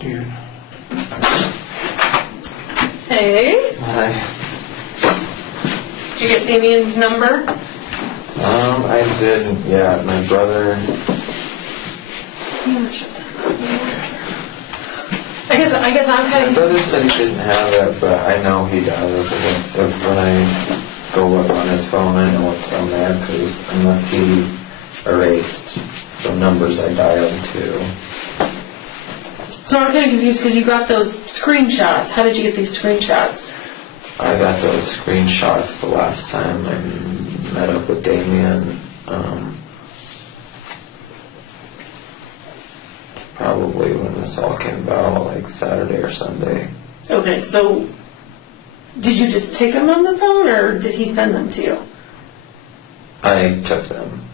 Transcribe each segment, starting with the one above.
Dude. Hey. Hi. Did you get Damien's number? I didn't yet. My brother... I guess I'm kind My of... brother said he didn't have it, but I know he does. When I go look on his phone, I know it's on there, because unless he erased the numbers I dialed to. So I'm kind of confused because you got those screenshots. How did you get these screenshots? I got those screenshots the last time I met up with Damien. Probably when this all came about, like Saturday or Sunday. Okay, so did you just take them on the phone, or did he send them to you? I took them.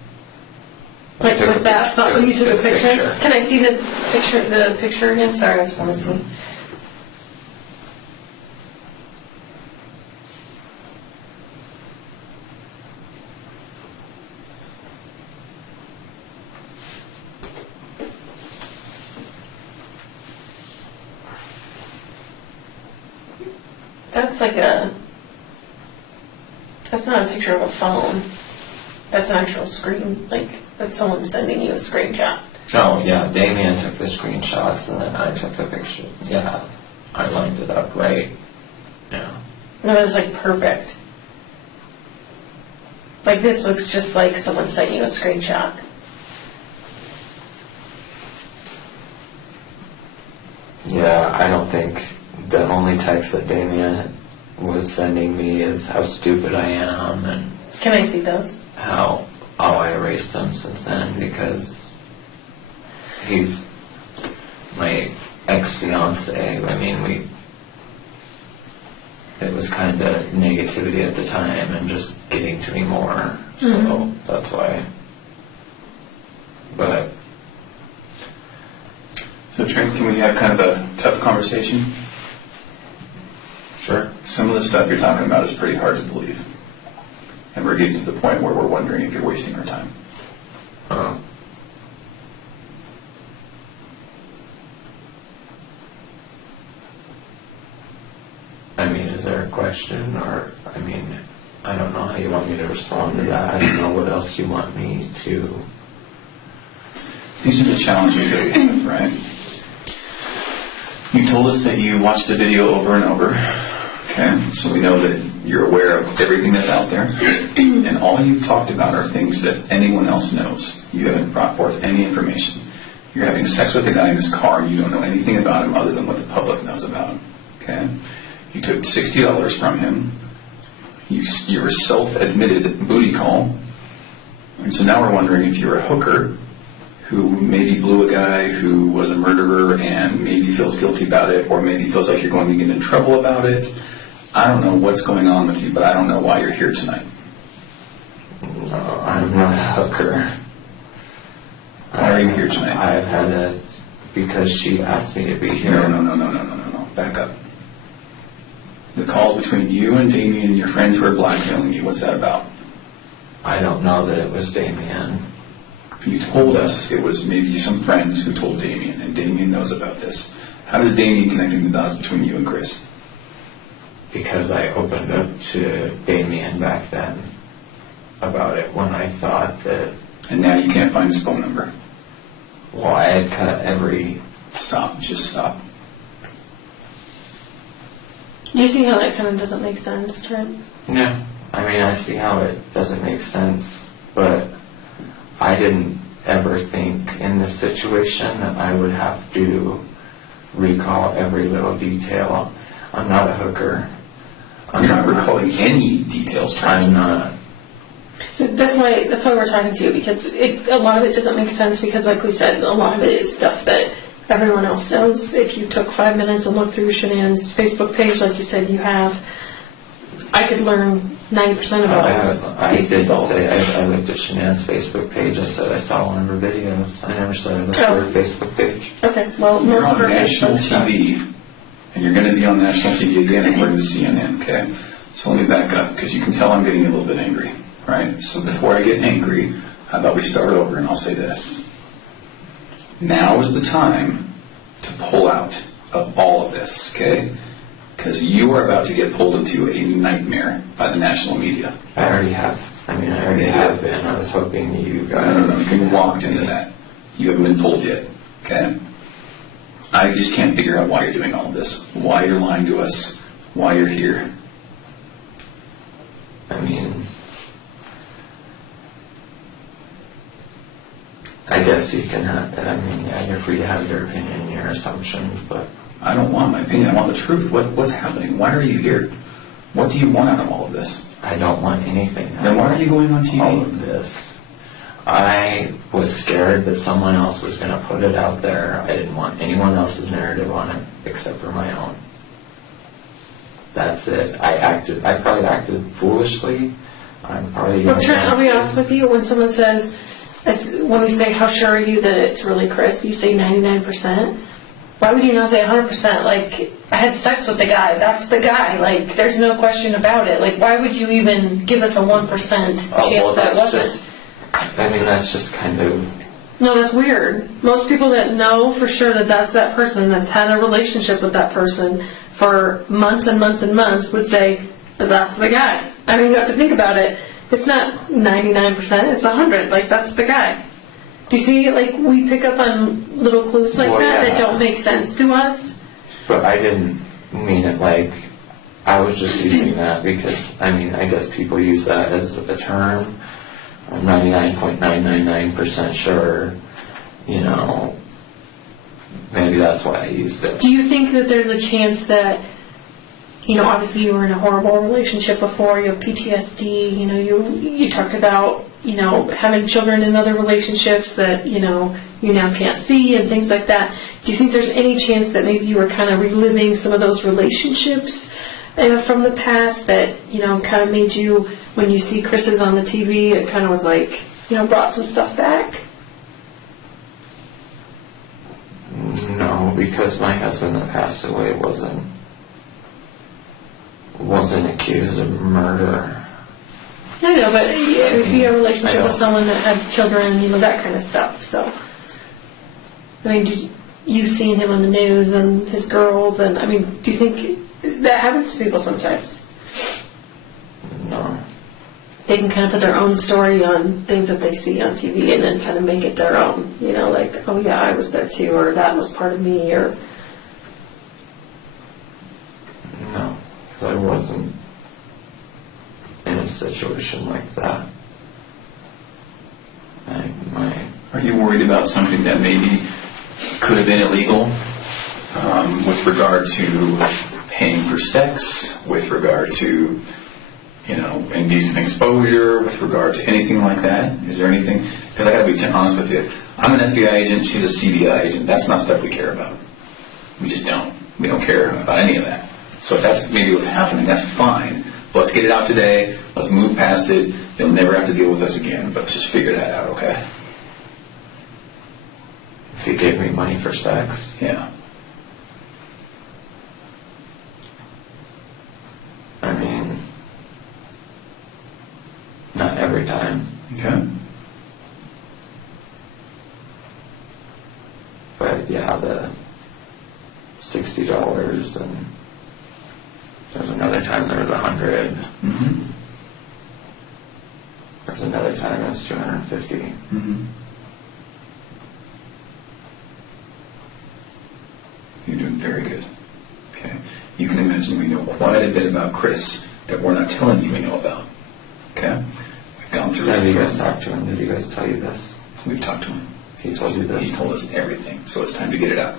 Like with that phone, you took a picture? picture? Can I see this picture, the picture again? Sorry, I just want to see. That's not a picture of a phone. That's an actual screen, like, that's someone sending you a screenshot. Oh, yeah, Damien took the screenshots and then I took the picture. Yeah, I lined it up right. Yeah. No, it's like perfect. Like, this looks just like someone sent you a screenshot. Yeah, I don't think the only text that Damien was sending me is how stupid I am and Can I see those? how I erased him since then because he's my ex-fiance. I mean, it was kind of negativity at the time and just getting to me more, so that's why. But So Trent, can we have kind of a tough conversation? sure. Some of the stuff you're talking about is pretty hard to believe. And we're getting to the point where we're wondering if you're wasting our time. I mean, is there a question or, I mean, I don't know how you want me to respond to that. I don't know what else you want me to. These are the challenges that we have, right? You told us that you watched the video over and over. Okay, so we know that you're aware of everything that's out there. And all you've talked about are things that anyone else knows. You haven't brought forth any information. You're having sex with a guy in his car and you don't know anything about him other than what the public knows about him. Okay? You took $60 from him. You're a self-admitted booty call. And so now we're wondering if you're a hooker who maybe blew a guy who was a murderer and maybe feels guilty about it, or maybe feels like you're going to get in trouble about it. I don't know what's going on with you, but I don't know why you're here tonight. No, I'm not a hooker. Why are you here tonight? I've had it because she asked me to be here. No. Back up. The calls between you and Damien and your friends who are blackmailing you, what's that about? I don't know that it was Damien. You told us it was maybe some friends who told Damien, and Damien knows about this. How does Damien connect the dots between you and Chris? Because I opened up to Damien back then about it when I thought that... And now you can't find his phone number. Well, I had cut every... Stop. Just stop. Do you see how that kind of doesn't make sense, Trent? Yeah. I mean, I see how it doesn't make sense, but I didn't ever think in this situation that I would have to recall every little detail. I'm not a hooker. You're not recalling any details, Trent. I'm not. So that's why we're talking to you, because a lot of it doesn't make sense, because like we said, a lot of it is stuff that everyone else knows. If you took 5 minutes and looked through Shanann's Facebook page, like you said you have, I could learn 90% about I these did people. say I looked at Shanann's Facebook page. I said I saw one of her videos. I never said I looked at her Facebook page. Okay, well, You're most of on our national Facebook TV, and you're going to be on national TV again according to CNN, okay? So let me back up, because you can tell I'm getting a little bit angry, right? So before I get angry, how about we start over and I'll say this. Now is the time to pull out of all of this, okay? Because you are about to get pulled into a nightmare by the national media. I already have. I mean, I already have been. I was hoping you guys... No, you walked into that. You haven't been pulled yet, okay? I just can't figure out why you're doing all of this, why you're lying to us, why you're here. I mean, I guess you can have, I mean, yeah, you're free to have your opinion, your assumptions, but... I don't want my opinion, I want the truth. What's happening? Why are you here? What do you want out of all of this? I don't want anything. Then why are you going on TV? All of this. I was scared that someone else was going to put it out there. I didn't want anyone else's narrative on it except for my own. That's it. I probably acted foolishly. I'm probably... Well, Trent, I'll be honest with you, when someone says, when we say, how sure are you that it's really Chris, you say 99%. Why would you not say 100%? Like, I had sex with the guy. That's the guy. Like, there's no question about it. Like, why would you even give us a 1% chance that wasn't? I mean, that's just kind of... No, that's weird. Most people that know for sure that that's that person, that's had a relationship with that person for months and months and months, would say, that's the guy. I mean, you have to think about it. It's not 99%, it's 100. Like, that's the guy. Do you see, like, we pick up on little clues like that don't make sense to us? But I didn't mean it like... I was just using that because, I mean, I guess people use that as a term. I'm 99.999% sure, you know, maybe that's why I used it. Do you think that there's a chance that, you know, obviously you were in a horrible relationship before, you have PTSD, you know, you talked about, you know, having children in other relationships that, you know, you now can't see and things like that. Do you think there's any chance that maybe you were kind of reliving some of those relationships from the past that, you know, kind of made you, when you see Chris's on the TV, it kind of was like, you know, brought some stuff back? No, because my husband that passed away wasn't accused of murder. I know, but if you have a relationship with someone that had children, you know, that kind of stuff, so. I mean, you've seen him on the news and his girls, and I mean, do you think that happens to people sometimes? No. They can kind of put their own story on things that they see on TV and then kind of make it their own, you know, like, oh yeah, I was there too, or that was part of me, or... No, because I wasn't in a situation like that. Are you worried about something that maybe could have been illegal with regard to paying for sex, with regard to, you know, indecent exposure, with regard to anything like that? Is there anything? Because I got to be honest with you. I'm an FBI agent. She's a CBI agent. That's not stuff we care about. We just don't. We don't care about any of that. So if that's maybe what's happening, that's fine. But let's get it out today. Let's move past it. You'll never have to deal with us again. But let's just figure that out, okay? If he gave me money for sex? Yeah. I mean, not every time. Okay. But yeah, the $60 and there's another time there was $100. Mm-hmm. There's another time it was $250. Mm-hmm. You're doing very good. Okay. You can imagine we know quite a bit about Chris that we're not telling you we know about. Okay? We've gone through Have this. you guys talked to him? Did you guys tell you this? We've talked to him. He told you this? He told us everything. So it's time to get it out.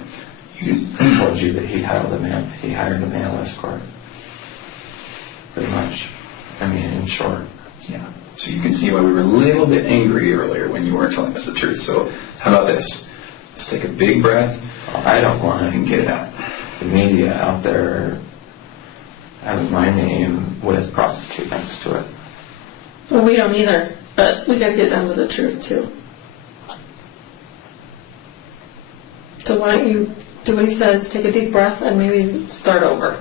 He told you that he hired a male escort. Pretty much. I mean, in short. Yeah. So you can see why we were a little bit angry earlier when you weren't telling us the truth. So how about this? Let's take a big breath. I don't want and get it out. The media out there having my name with prostitute next to it. Well, we don't either, but we gotta get down to the truth too. So why don't you do what he says, take a deep breath, and maybe start over.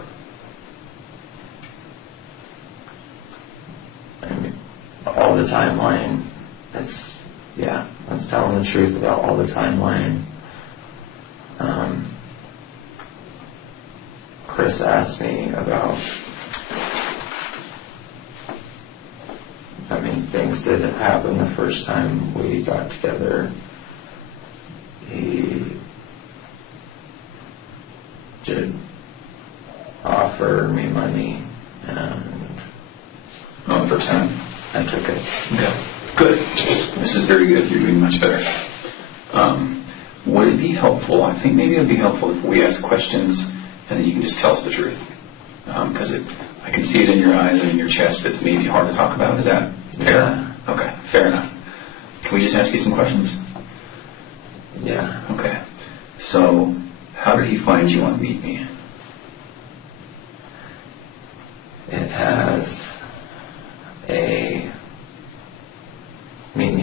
I mean, all the timeline, that's telling the truth about all the timeline. Chris asked me about, I mean, things did happen the first time we got together. He did offer me money, and Oh, the first time? I took it. Okay. Good. This is very good. You're doing much better. Would it be helpful, I think maybe it would be helpful if we ask questions and then you can just tell us the truth. Because I can see it in your eyes and in your chest. It's maybe hard to talk about. Is that fair? Yeah. Okay, fair enough. Can we just ask you some questions? Yeah. Okay. So, how did he find you on Meet Me? It has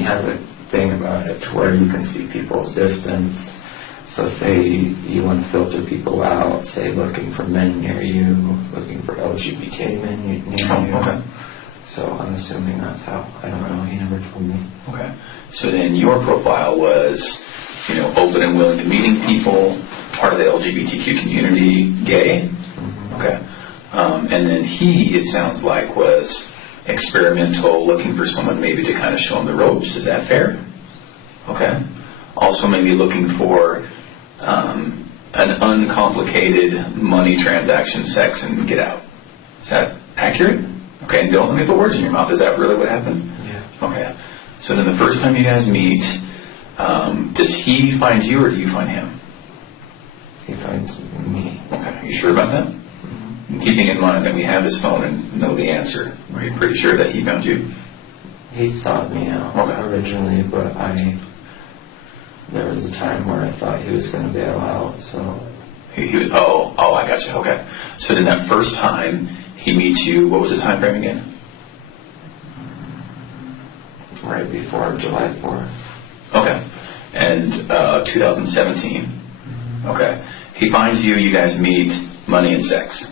has a thing about it where you can see people's distance. So say you want to filter people out, say looking for men near you, looking for LGBT men near you. Okay. So I'm assuming that's how. I don't know. He never told me. Okay. So then your profile was, open and willing to meeting people, part of the LGBTQ community, gay. Mm-hmm. Okay. And then he, it sounds like, was experimental, looking for someone maybe to kind of show him the ropes. Is that fair? Okay. Also maybe looking for an uncomplicated money transaction, sex, and get out. Is that accurate? Okay, and don't let me put words in your mouth. Is that really what happened? Yeah. Okay. So then the first time you guys meet, does he find you or do you find him? He finds me. Okay. Are you sure about that? Keeping in mind that we have his phone and know the answer, are you pretty sure that he found you? He sought me out originally, but there was a time where I thought he was going to bail out, so... He was, oh, I got you, okay. So then that first time he meets you, what was the time frame again? Right before July 4th. Okay. And 2017. Okay. He finds you, you guys meet, money and sex.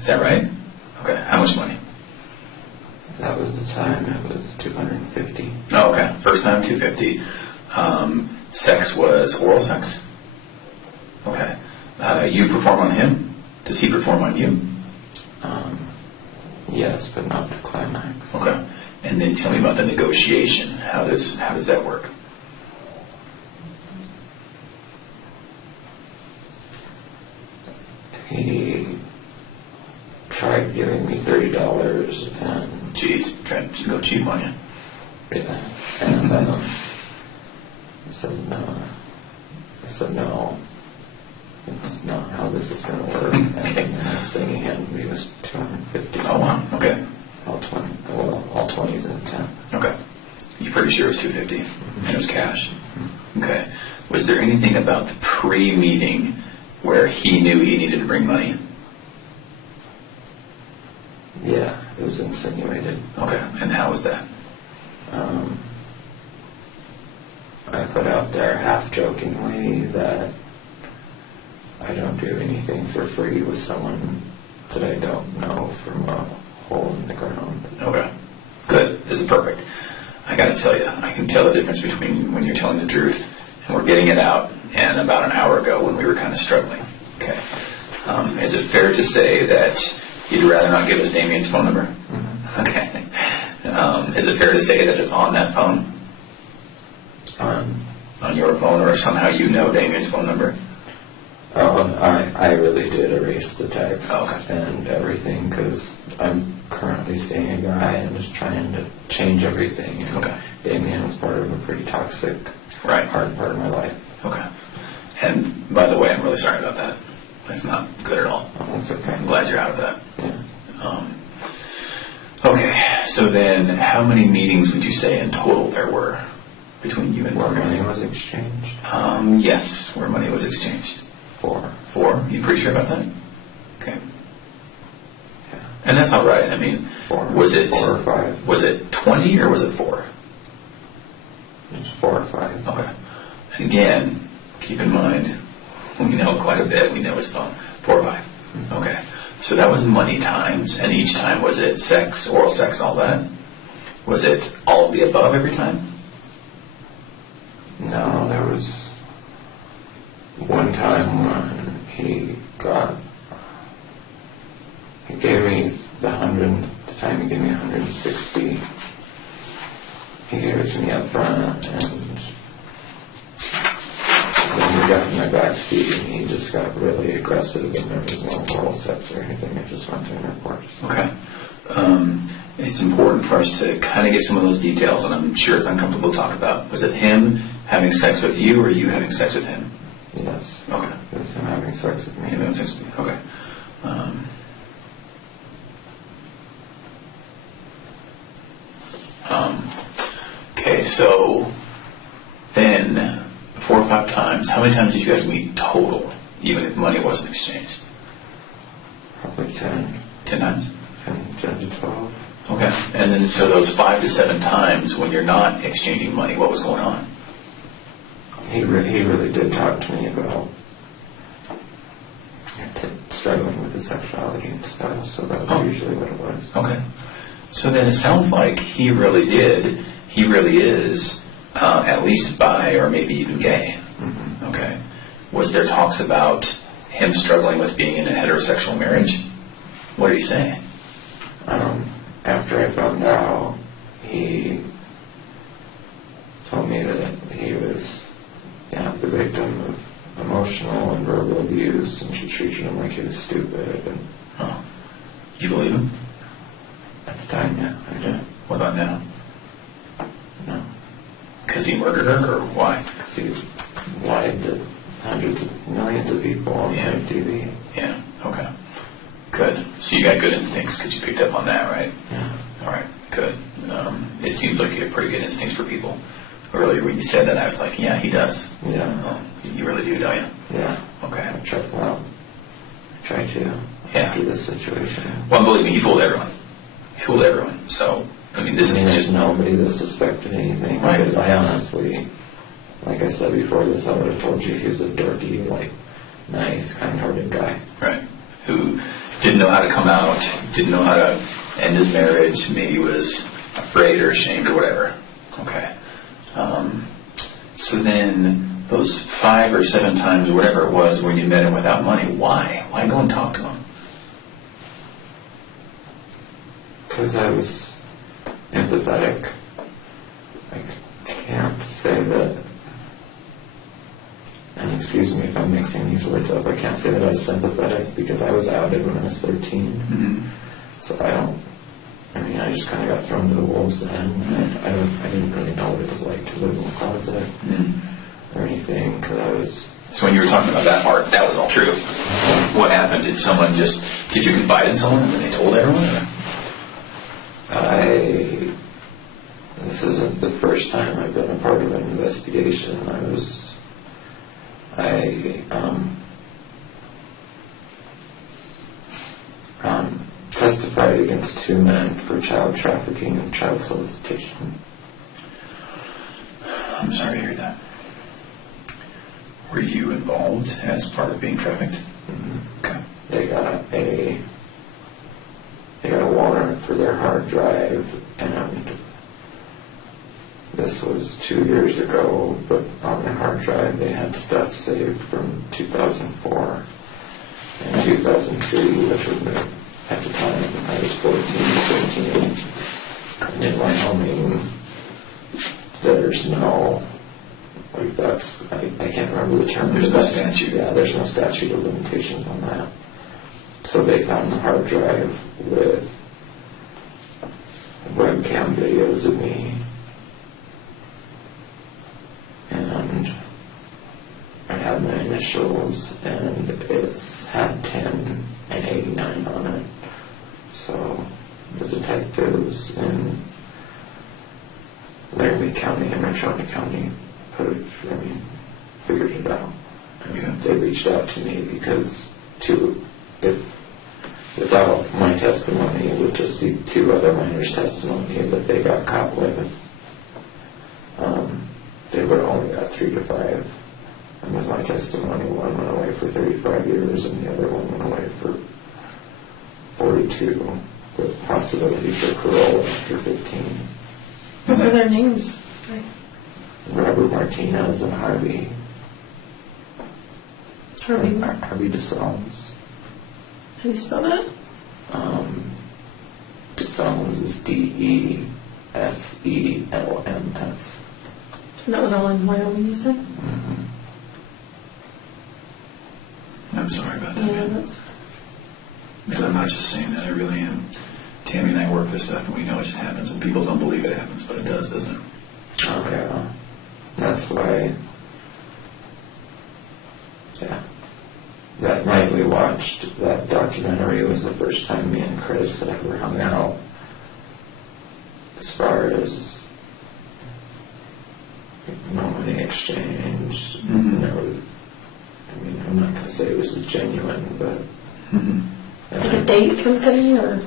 Is that right? Okay. How much money? That was the time. It was $250. Oh, okay. First time, $250. Sex was oral sex? Okay. You perform on him? Does he perform on you? Yes, but not to climax. Okay. And then tell me about the negotiation. How does that work? He tried giving me $30 and... Jeez, Trent, you go cheap on you. Yeah. And I said no. It's not how this is going to work. And the next thing he handed me was $250. Oh, wow. Okay. All 20s and 10. Okay. You're pretty sure it was $250 and it was cash. Okay. Was there anything about the pre-meeting where he knew he needed to bring money? Yeah, it was insinuated. Okay. And how was that? I put out there half-jokingly that I don't do anything for free with someone that I don't know from a hole in the ground. Okay. Good. This is perfect. I got to tell you, I can tell the difference between when you're telling the truth and we're getting it out and about an hour ago when we were kind of struggling. Okay. Is it fair to say that you'd rather not give us Damien's phone number? Mm-hmm. Okay. Is it fair to say that it's on that phone? On your phone, or somehow you know Damien's phone number? I really did erase the text Okay. and everything because I'm currently seeing a guy and just trying to change everything. And Okay. Damien was part of a pretty toxic, hard part of my life. Okay. And by the way, I'm really sorry about that. That's not good at all. Oh, it's okay. I'm glad you're out of that. Yeah. Okay, so then how many meetings would you say in total there were between you and Where Morgan? money was exchanged? Yes, where money was exchanged. 4. 4? You pretty sure about that? Okay. Yeah. And that's all right. I mean, 4. was it 4 or 5? Was it 20 or was it 4? It was 4 or 5. Okay. And again, keep in mind, we know quite a bit. We know his phone. 4 or 5. Mm-hmm. Okay. So that was money times, and each time was it sex, oral sex, all that? Was it all of the above every time? No, there was one time when he got time he gave me 160. He gave it to me up front, and then we got in my back seat, and he just got really aggressive, and there was no moral sets or anything. It just went to intercourse. Okay. It's important for us to kind of get some of those details, and I'm sure it's uncomfortable to talk about. Was it him having sex with you, or you having sex with him? Yes. Okay. It was him having sex with me. Him having sex with you. Okay. Okay, so then 4 or 5 times, how many times did you guys meet total, even if money wasn't exchanged? Probably 10. 10 times? 10 to 12. Okay, and then so those 5 to 7 times when you're not exchanging money, what was going on? He really did talk to me about struggling with his sexuality and stuff, so that was usually what it was. Okay. So then it sounds like he really is at least bi or maybe even gay. Mm-hmm. Okay. Was there talks about him struggling with being in a heterosexual marriage? What did he say? After I found out, he told me that he was the victim of emotional and verbal abuse, and she treated him like he was stupid. And Did you believe him? at the time, yeah, I did. What about now? No. Because he murdered her, or why? Because he lied to hundreds of millions of people on live TV. Yeah, okay. Good. So you got good instincts because you picked up on that, right? Yeah. All right, good. It seems like you have pretty good instincts for people. Earlier when you said that, I was like, yeah, he does. Yeah. Oh, you really do, don't you? Yeah. Okay. I try to after this situation. Well, believe me, he fooled everyone. He fooled everyone. So, I mean, this is there's just... nobody that suspected anything. Right. Because I honestly, like I said before this, I would have told you he was a dorky, nice, kind-hearted guy. Right. Who didn't know how to come out, didn't know how to end his marriage, maybe was afraid or ashamed or whatever. Okay. So then, those 5 or 7 times or whatever it was when you met him without money, why? Why go and talk to him? Because I was empathetic. I can't say that, and excuse me if I'm mixing these words up, I can't say that I was sympathetic because I was outed when I was 13. Mm-hmm. So I just kind of got thrown to the wolves then. I didn't really know what it was like to live in a closet or anything, because So when you were talking about that part, that was all true. What happened? Did you confide in someone and then they told everyone? Or? This isn't the first time I've been a part of an investigation. I testified against 2 men for child trafficking and child solicitation. I'm sorry to hear that. Were you involved as part of being trafficked? Mm-hmm. Okay. They got a warrant for their hard drive, and this was 2 years ago, but on the hard drive they had stuff saved from 2004 and 2003, which was at the time I was 14, 15. In Wyoming, there's no, I can't remember the term. There's no statute. Yeah, there's no statute of limitations on that. So they found the hard drive with webcam videos of me, and I had my initials, and it's had 10 and 89 on it. So the detectives in Laramie County and Richland County figured it out. Okay. They reached out to me because without my testimony, with just the 2 other minors' testimony that they got caught with, they would have only got 3 to 5. And with my testimony, one went away for 35 years and the other one went away for 42, with possibility for parole after 15. What were their names? Robert Martinez and Harvey DeSalms. How do you spell that? Deselms is Deselms. And that was all in Wyoming, you said? Mm-hmm. I'm sorry about that. Yeah, man. that's... And I'm not just saying that, I really am. Tammy and I work this stuff and we know it just happens and people don't believe it happens, but it does, doesn't it? Okay, well, that's why, yeah. That night we watched that documentary was the first time me and Chris had ever hung out. As far as no money exchange, Mhm. never, I mean, I'm not going to say it was genuine, but Mm-hmm. Like a date kind of thing, or?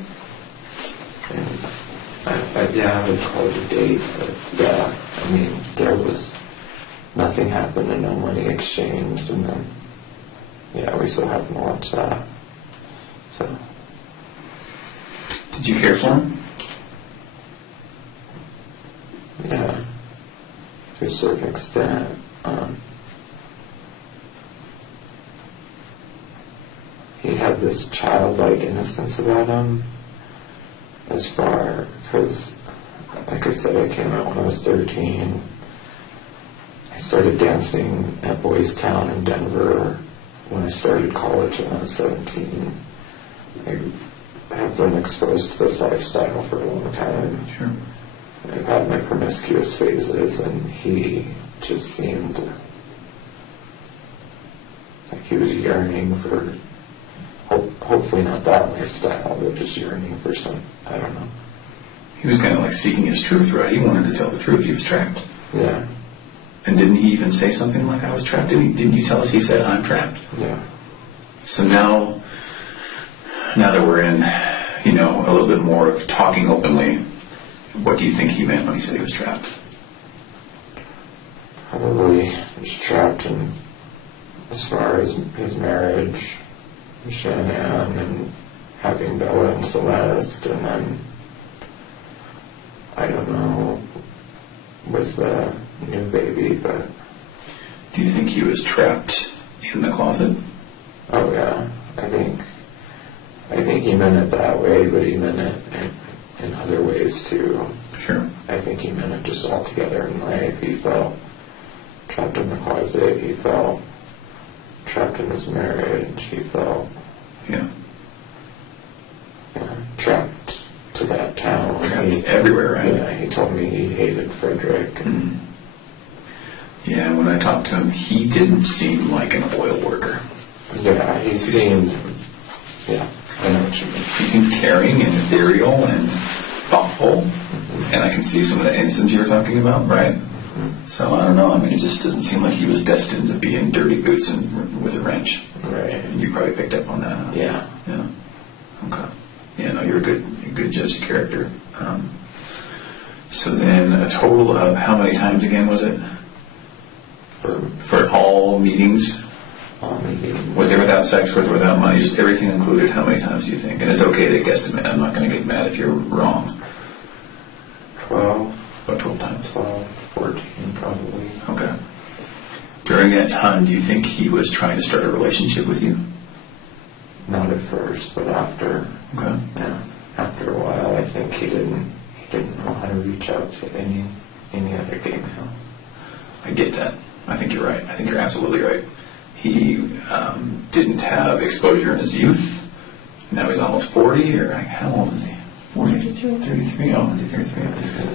Yeah, I would call it a date, but yeah, I mean, there was nothing happened and no money exchanged, and then, yeah, we still haven't watched that. So, Did you care for him? yeah, to a certain extent. He had this childlike innocence about him, as far, because, like I said, I came out when I was 13. I started dancing at Boys Town in Denver when I started college when I was 17. I have been exposed to this lifestyle for a long time. Sure. I've had my promiscuous phases, and he just seemed like he was yearning for, hopefully not that lifestyle, but just yearning for some, I don't know. He was kind of like seeking his truth, right? He wanted to tell the truth. He was trapped. Yeah, And didn't he even say something like, I was trapped? Didn't you tell us he said, I'm trapped? yeah. So now that we're in, a little bit more of talking openly, what do you think he meant when he said he was trapped? Probably just trapped in, as far as his marriage, Shannon, and having Bella and Celeste, and then, I don't know, with the new baby, but, Do you think he was trapped in the closet? oh yeah, I think he meant it that way, but he meant it in other ways too. Sure. I think he meant it just altogether in life. He felt trapped in the closet, he felt trapped in his marriage, he felt Yeah. trapped to that town. Trapped everywhere, right? Yeah, he told me he hated Frederick. Mm. Yeah, when I talked to him, he didn't seem like an oil worker. Yeah, he seemed, yeah, I know what you mean. He seemed caring and ethereal and thoughtful, and I can see some of the innocence you were talking about, right? So I don't know. I mean, it just doesn't seem like he was destined to be in dirty boots and with a wrench. Right. And you probably picked up on that. Huh? Yeah. Yeah. Okay. Yeah. No, you're a good judge of character. So then, a total of how many times again was it? For all meetings, with or without sex, with or without money, just everything included. How many times do you think? And it's okay to guesstimate. I'm not going to get mad if you're wrong. 12. About 12 times. 12, 14 probably. Okay. During that time, do you think he was trying to start a relationship with you? Not at first, but after. Okay. Yeah. After a while, I think he didn't know how to reach out to any other gay male. I get that. I think you're right. I think you're absolutely right. He didn't have exposure in his youth. Now he's almost 40, or how old is he? 40? 33. Oh, is he 33?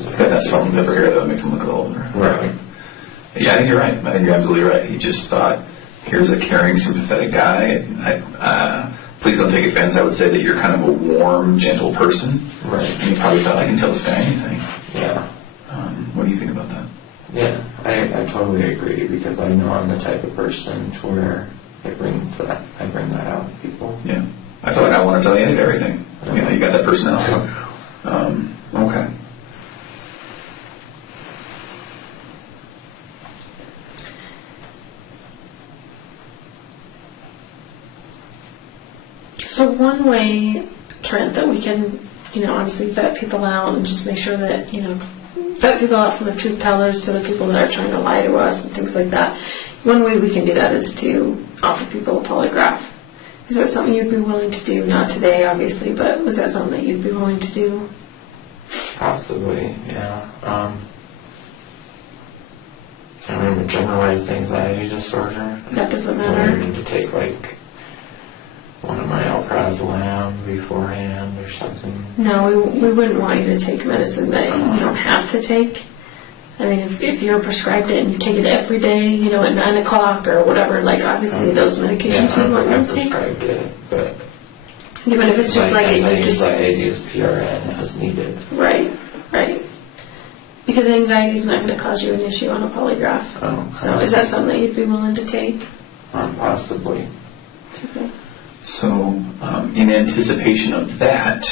He's got that salt and pepper hair that makes him look a little older. Right. Yeah, I think you're right. I think you're absolutely right. He just thought, here's a caring, sympathetic guy. Please don't take offense. I would say that you're kind of a warm, gentle person. Right. And he probably thought, I can tell this guy anything. Yeah. What do you think about that? Yeah, I totally agree, because I know I'm the type of person to where I bring that out in people. Yeah. I feel like I want to tell you everything. You got that personality. Okay. So one way, Trent, that we can, obviously vet people out and just make sure that, vet people out from the truth tellers to the people that are trying to lie to us and things like that. One way we can do that is to offer people a polygraph. Is that something you'd be willing to do? Not today, obviously, but was that something that you'd be willing to do? Possibly, yeah. I mean, with generalized anxiety disorder, That doesn't I matter. need to take like one of my alprazolam beforehand or something. No, we wouldn't want you to take medicine that you don't have to take. I mean, if you're prescribed it and you take it every day, you know, at 9 o'clock or whatever, like obviously those medications we want you I to take. prescribed it, but Even if it's just like you just anxiety is PRN as needed. right. Because anxiety is not going to cause you an issue on a polygraph. Oh, So is that something that you'd be willing to take? Possibly. Okay. So, in anticipation of that,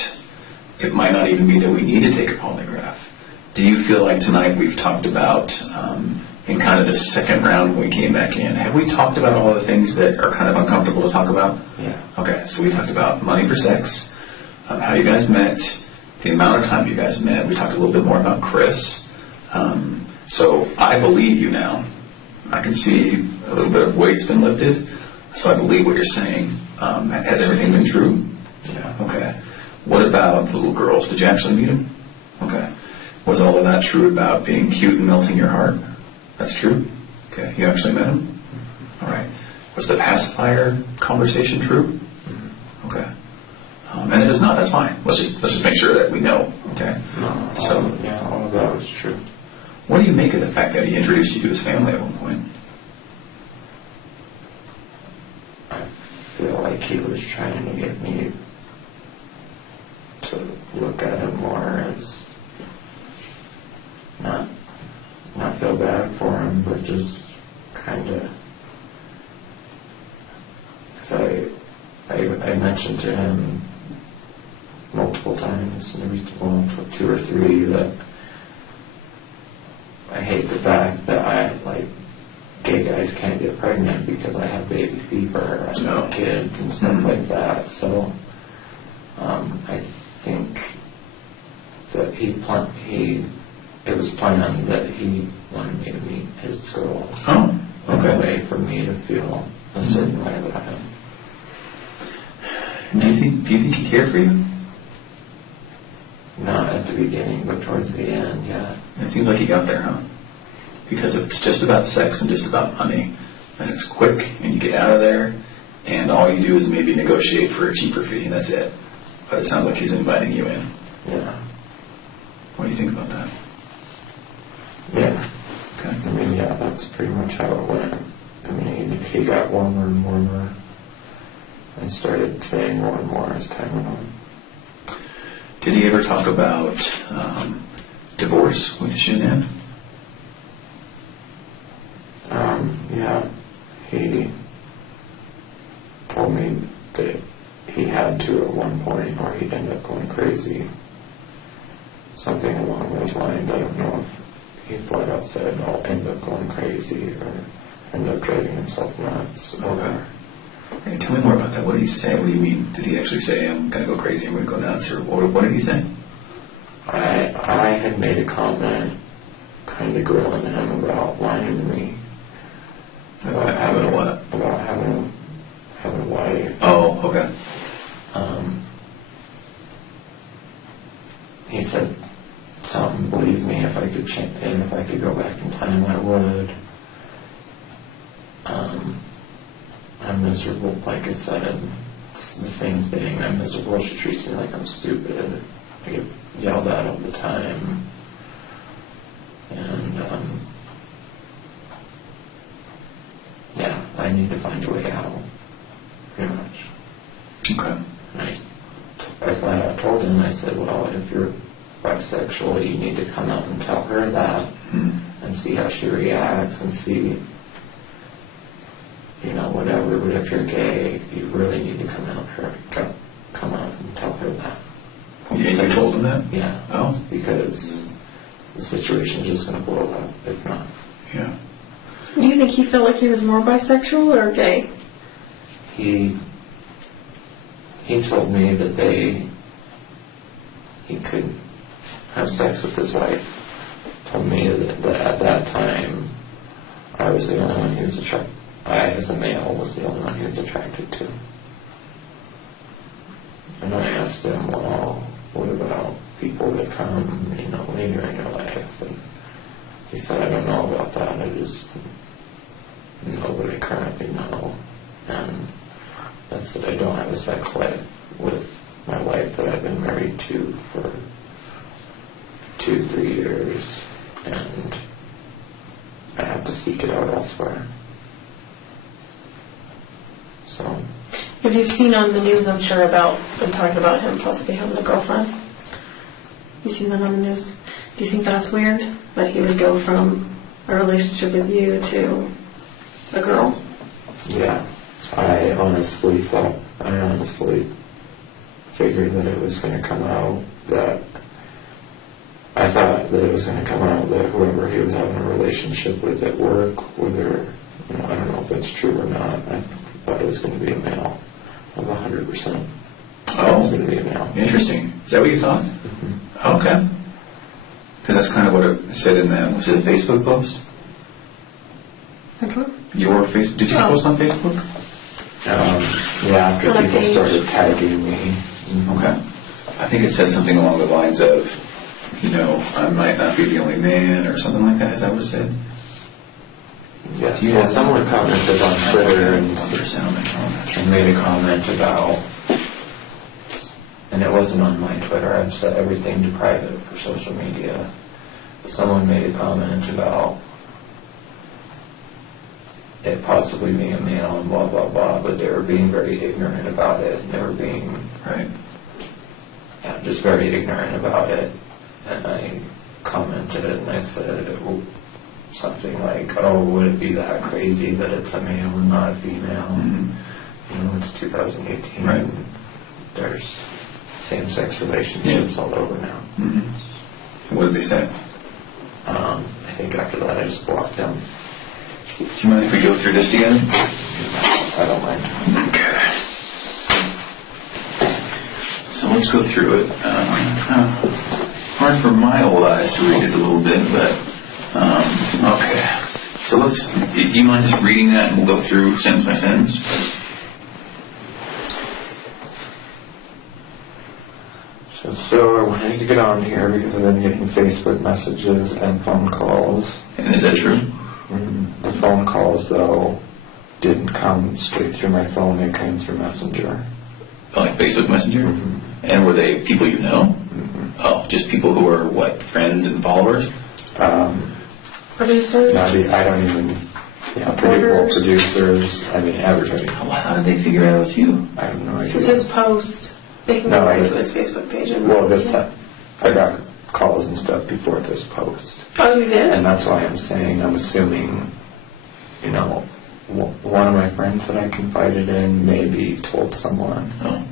it might not even be that we need to take a polygraph. Do you feel like tonight we've talked about, in kind of the second round when we came back in, have we talked about all the things that are kind of uncomfortable to talk about? Yeah. Okay, so we talked about money for sex, how you guys met, the amount of times you guys met. We talked a little bit more about Chris. So I believe you now. I can see a little bit of weight's been lifted. So I believe what you're saying. Has everything been true? Yeah. Okay. What about the little girls? Did you actually meet them? Okay. Was all of that true about being cute and melting your heart? That's true? Okay. You actually met them? All right. Was the pacifier conversation true? Okay. And it is not. That's fine. Let's just make sure that we know. Okay. No, So all of that was true. what do you make of the fact that he introduced you to his family at one point? I feel like he was trying to get me to look at him more as not feel bad for him, but just kind of, because I mentioned to him multiple times, maybe 2 or 3, that I hate the fact that gay guys can't get pregnant because I have baby fever and No. kids and stuff like that. So I think that it was planned that he wanted me to meet his girls. Oh, In okay. a way for me to feel a certain way about him. Do you think he cared for you? Not at the beginning, but towards the end, yeah. It seems like he got there, huh? Because if it's just about sex and just about money, and it's quick and you get out of there, and all you do is maybe negotiate for a cheaper fee, and that's it. But it sounds like he's inviting you in. Yeah. What do you think about that? Yeah. Okay. I mean, yeah, that's pretty much how it went. I mean, he got warmer and warmer and started saying more and more as time went on. Did he ever talk about divorce with Shanann? Yeah, he told me that he had to at one point or he'd end up going crazy. Something along those lines. I don't know if he flat out said, I'll end up going crazy or end up driving himself nuts. Okay. Hey, tell me more about that. What did he say? What do you mean? Did he actually say, I'm going to go crazy, I'm going to go nuts? Or what did he say? I had made a comment kind of grilling him about lying to me. About having a what? About having a wife. Oh, okay. He said something, believe me, if I could change, and if I could go back in time, I would. I'm miserable, like I said. It's the same thing. I'm miserable. She treats me like I'm stupid. I get yelled at all the time. And, yeah, I need to find a way out. Pretty much. Okay. And I flat out told him, I said, well, if you're bisexual, you need to come out and tell her that and see how she reacts and see, whatever. But if you're gay, you really need to come out and tell her that. Yeah, you told him that? Yeah. Oh. Because the situation's just going to blow up if not. Yeah. Do you think he felt like he was more bisexual or gay? He told me that he could have sex with his wife. Told me that at that time I was the only one he was attracted. I, as a male, was the only one he was attracted to. And I asked him, well, what about people that come, later in your life? And he said, I don't know about that. I just know what I currently know. And I said, I don't have a sex life with my wife that I've been married to for 2-3 years, and I have to seek it out elsewhere. So. If you've seen on the news, I'm sure, about them talking about him possibly having a girlfriend. You seen that on the news? Do you think that's weird? That he would go from a relationship with you to a girl? Yeah. I honestly figured that it was going to come out that I thought that it was going to come out that whoever he was having a relationship with at work, whether, I don't know if that's true or not, I thought it was going to be a male. Of 100%. Oh, it was going to be a male. Interesting. Is that what you thought? Mm-hmm. Okay. Because that's kind of what it said in that. Was it a Facebook post? Your Facebook? Did you post on Facebook? Yeah, after people started tagging me. Okay. I think it said something along the lines of, I might not be the only man, or something like that. Is that what it said? Yes. Well, someone commented on Twitter and made a comment about, and it wasn't on my Twitter, I've set everything to private for social media, but someone made a comment about it possibly being a male and blah, blah, blah, but they were being very ignorant about it, and they were being, just very ignorant about it, and I commented and I said, something like, oh, would it be that crazy that it's a male and not a female? Mm-hmm. It's 2018. Right. And there's same-sex relationships all over now. Mm-hmm. What did they say? I think after that I just blocked them. Do you mind if we go through this together? I don't mind. Okay. So let's go through it. Hard for my old eyes to read it a little bit, but okay. So do you mind just reading that and we'll go through sentence by sentence? So I wanted to get on here because I've been getting Facebook messages and phone calls. And is that true? The phone calls, though, didn't come straight through my phone. They came through Messenger. Like Facebook Messenger? Mm-hmm. And were they people you know? Mm-hmm. Oh, just people who are, friends and followers? Producers? I don't even... producers, everybody. How did they figure out it was you? I have no idea. Because his post, they can go to his Facebook page. I got calls and stuff before this post. Oh, you did? And that's why I'm assuming, one of my friends that I confided in maybe told someone. Oh.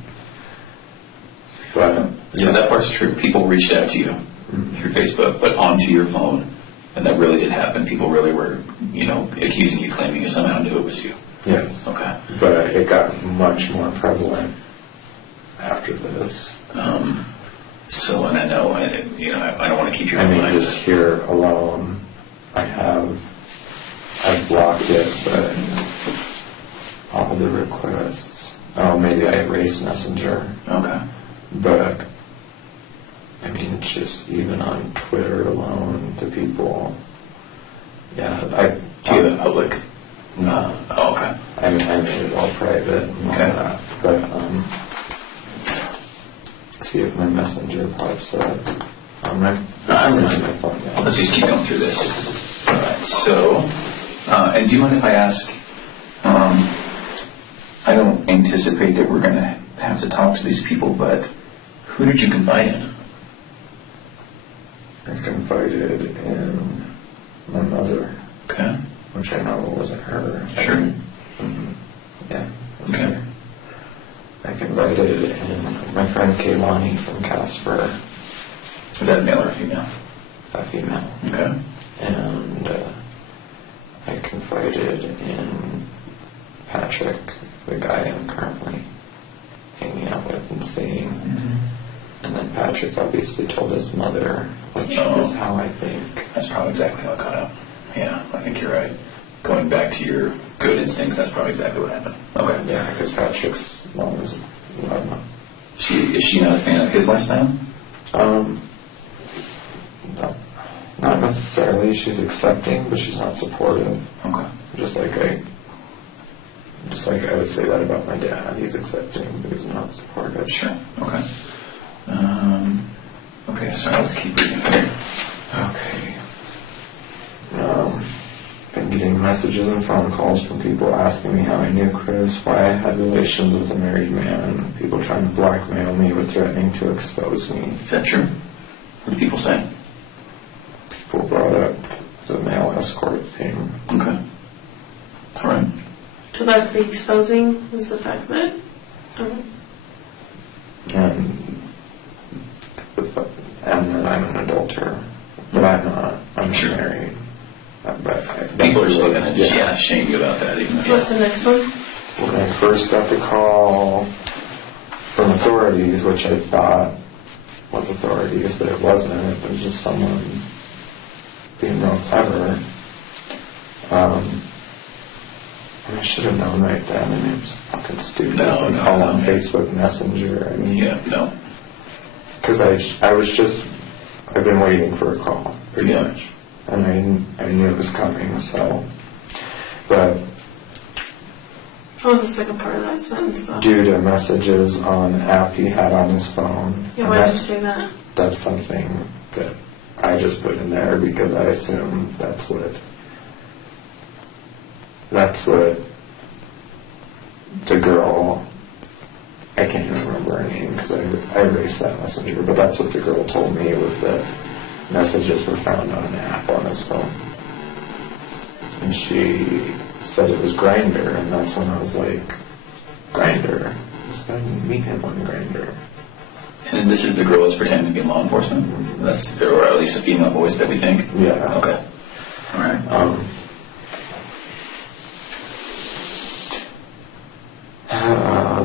But, So that part's true. People reached out to you through Facebook, but onto your phone. And that really did happen. People really were, accusing you, claiming you somehow knew it was you. Yes. Okay. But it got much more prevalent after this. So, and I know, I don't want to keep you in mind. Just here alone, I've blocked it, but all the requests, maybe I erased Messenger. Okay. But, it's just even on Twitter alone, the people, Do you have it public? No. Oh, okay. I made it all private and all that, but, see if my Messenger pops up on my phone. Yeah. Let's just keep going through this. All right. So, and do you mind if I ask? I don't anticipate that we're going to have to talk to these people, but who did you confide in? I confided in my mother. Okay. Which I know wasn't her. Sure. Yeah. Okay. I confided in my friend Kaylani from Casper. Is that a male or a female? A female. Okay. And I confided in Patrick, the guy I'm currently hanging out with and seeing. And then Patrick obviously told his mother, which is how I think. That's probably exactly how it got out. Yeah, I think you're right. Going back to your good instincts, that's probably exactly what happened. Okay. Yeah, because Patrick's mom is Is she not a fan of his lifestyle? No, not necessarily. She's accepting, but she's not supportive. Okay. Just like I would say that about my dad. He's accepting, but he's not supportive. Sure. Okay. Okay, sorry, let's keep reading here. Okay. Been getting messages and phone calls from people asking me how I knew Chris, why I had relations with a married man, people trying to blackmail me with threatening to expose me. Is that true? What do people say? People brought up the male escort thing. Okay. All right. So that's the exposing, was the fact that, And that I'm an adulterer. But I'm not. I'm Sure. married. But People are still going to shame you about that, even if so what's the next one? When I first got the call from authorities, which I thought was authorities, but it wasn't. It was just someone being real clever. I should have known right then. I mean, it was fucking stupid. No, call on no. Facebook Messenger. I mean, Yeah, no. because I've been waiting for a call, pretty Yeah. much. And I knew it was coming, so. But What was the second part of that sentence, though? due to messages on the app he had on his phone. Yeah, and why did you say that? That's something that I just put in there because I assume that's what the girl, I can't even remember her name because I erased that messenger, but that's what the girl told me, was that messages were found on an app on his phone. And she said it was Grindr, and that's when I was like, Grindr? Just I meet him on Grindr. And this is the girl that's pretending to be law enforcement? That's, or at least a female voice that we think? Yeah. Okay. All right.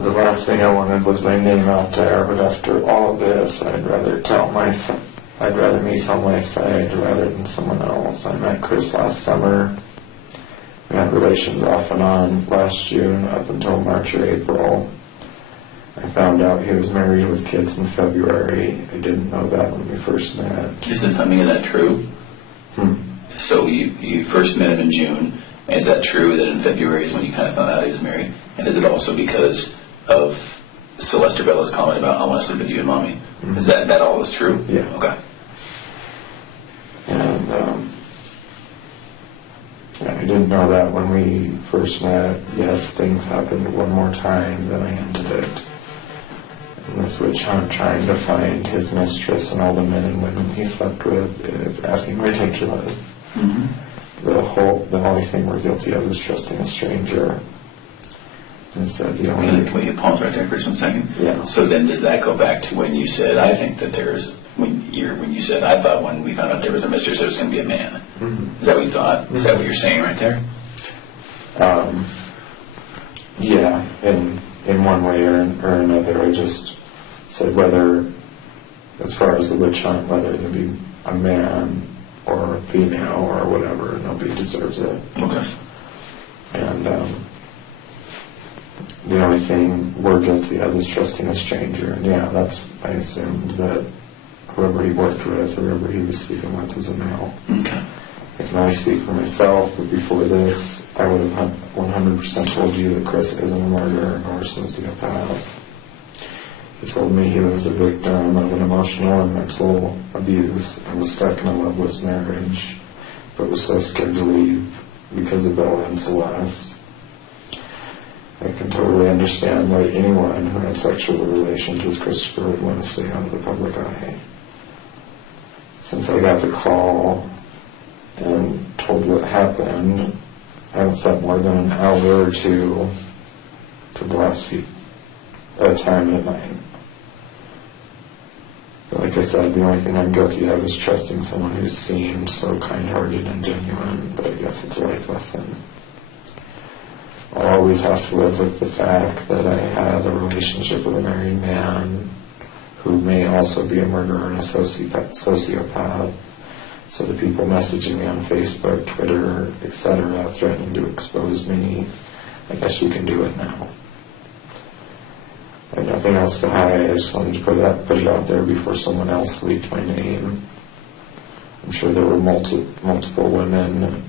The last thing I wanted was my name out there, but after all of this, I'd rather me tell my side rather than someone else. I met Chris last summer. We had relations off and on last June up until March or April. I found out he was married with kids in February. I didn't know that when we first met. Isn't something of that true? So you first met him in June. Is that true that in February is when you kind of found out he was married? And is it also because of Celeste Bella's comment about, I want to sleep with you and mommy? Mm-hmm. Is that all is true? Yeah. Okay. And I didn't know that when we first met. Yes, things happened one more time, then I ended it. And this witch hunt trying to find his mistress and all the men and women he slept with is asking ridiculous. Mm-hmm. The only thing we're guilty of is trusting a stranger. Instead, the only... Can we pause right there for just 1 second? Yeah. So then does that go back to when you said, I think that there's, when you said, I thought when we found out there was a mistress, there was going to be a man. Mm-hmm. Is that what you thought? Mm-hmm. Is that what you're saying right there? Yeah, in one way or another. I just said whether, as far as the witch hunt, whether it be a man or a female or whatever, nobody deserves it. Okay. And the only thing we're guilty of is trusting a stranger. And yeah, I assumed that whoever he worked with or whoever he was sleeping with was a male. Okay. I can only speak for myself, but before this, I would have 100% told you that Chris isn't a murderer nor a sociopath. He told me he was the victim of an emotional and mental abuse and was stuck in a loveless marriage, but was so scared to leave because of Bella and Celeste. I can totally understand why anyone who had sexual relations with Christopher would want to stay out of the public eye. Since I got the call and told what happened, I haven't slept more than an hour or two to the last few time at night. But like I said, the only thing I'm guilty of is trusting someone who seemed so kind-hearted and genuine, but I guess it's a life lesson. I'll always have to live with the fact that I had a relationship with a married man who may also be a murderer and a sociopath. So the people messaging me on Facebook, Twitter, etc., threatening to expose me, I guess you can do it now. I have nothing nothing else to hide. I just wanted to put it out there before someone else leaked my name. I'm sure there were multiple women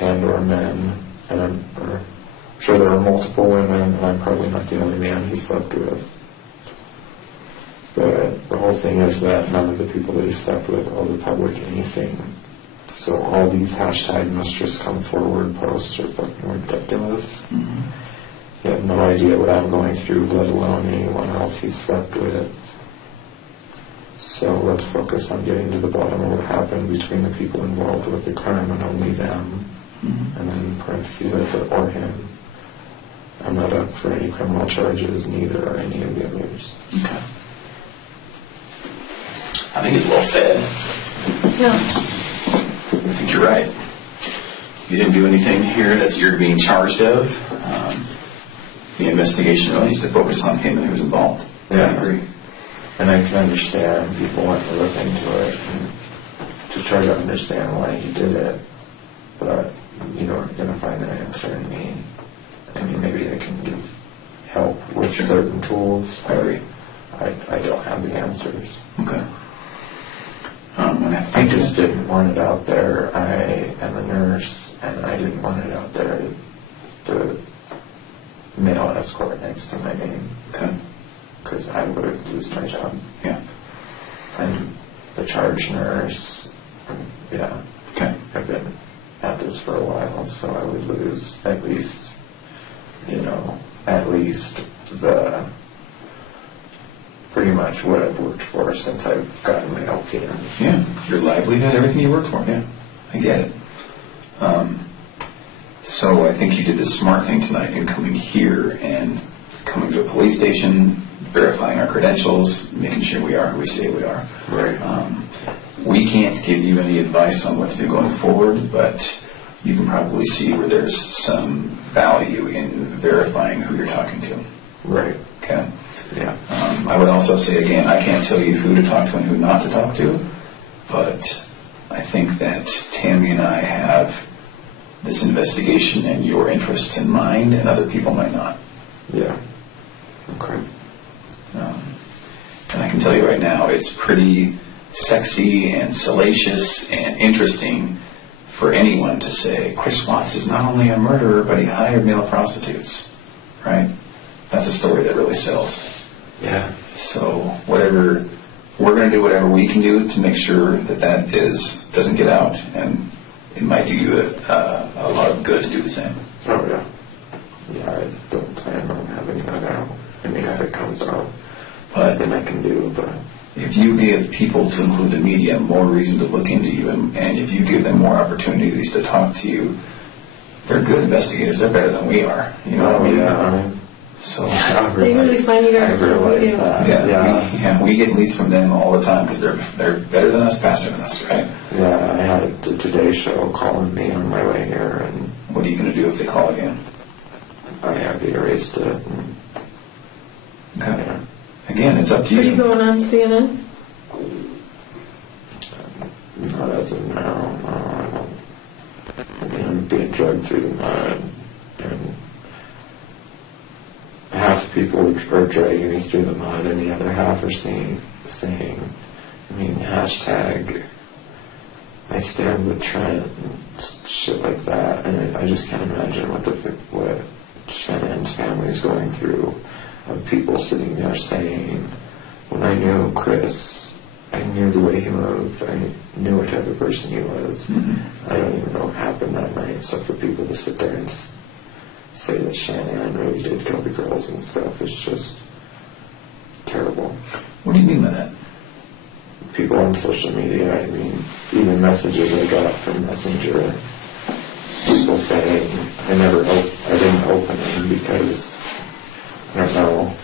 and or men, and I'm sure there were multiple women, and I'm probably not the only man he slept with. But the whole thing is that none of the people that he slept with owe the public anything. So all these hashtag must just come forward posts are fucking ridiculous. Mm-hmm. You have no idea what I'm going through, let alone anyone else he slept with. So let's focus on getting to the bottom of what happened between the people involved with the crime and only them. Mm-hmm. And then in parentheses I put or him. I'm not up for any criminal charges, neither are any of the others. Okay. I think it's well said. Yeah. I think you're right. You didn't do anything here that you're being charged of. The investigation really needs to focus on him and who's involved. Yeah. I agree. And I can understand people want to look into it and to try to understand why he did it, but you aren't going to find an answer in me. I mean, maybe they can give help with certain tools. I agree. I don't have the answers. Okay. I just didn't want it out there. I am a nurse, and I didn't want it out there. The male escort next to my name. Okay. Because I would lose my job. Yeah. I'm the charge nurse. Yeah. Okay. I've been at this for a while, so I would lose at least the pretty much what I've worked for since I've gotten my LPN. Yeah. Your livelihood, everything you worked for. Yeah. I get it. So I think you did the smart thing tonight in coming here and coming to a police station, verifying our credentials, making sure we are who we say we are. Right. We can't give you any advice on what to do going forward, but you can probably see where there's some value in verifying who you're talking to. Right. Okay? Yeah. I would also say, again, I can't tell you who to talk to and who not to talk to, but I think that Tammy and I have this investigation and your interests in mind, and other people might not. Yeah. Okay. And I can tell you right now, it's pretty sexy and salacious and interesting for anyone to say, Chris Watts is not only a murderer, but he hired male prostitutes, right? That's a story that really sells. Yeah. So we're going to do whatever we can do to make sure that doesn't get out, and it might do you a lot of good to do the same. Oh, yeah. Yeah, I don't plan on having that out. I mean, if it comes out, then I can do, but... If you give people, to include the media, more reason to look into you, and if you give them more opportunities to talk to you, they're good investigators. They're better than we are. You know what I mean? Yeah. So They usually find you guys I realize that. We get leads from them all the time because they're better than us, faster than us, right? Yeah, I had the Today Show calling me on my way here, and What are you going to do if they call again? I had to erase it. And, Okay. yeah. Again, it's up to Are you you. going on CNN? Not as of now. No, I don't. I mean, I'm being dragged through the mud, and half the people are dragging me through the mud, and the other half are saying, I mean, hashtag I stand with Trent and shit like that, and I just can't imagine what Shannon's family is going through, of people sitting there saying, when I knew Chris, I knew the way he moved, I knew what type of person he was. Mm-hmm. I don't even know what happened that night, so for people to sit there and say that Shannon really did kill the girls and stuff is just terrible. What do you mean by that? People on social media, I mean, even messages I got from Messenger, people saying I didn't open them because I don't know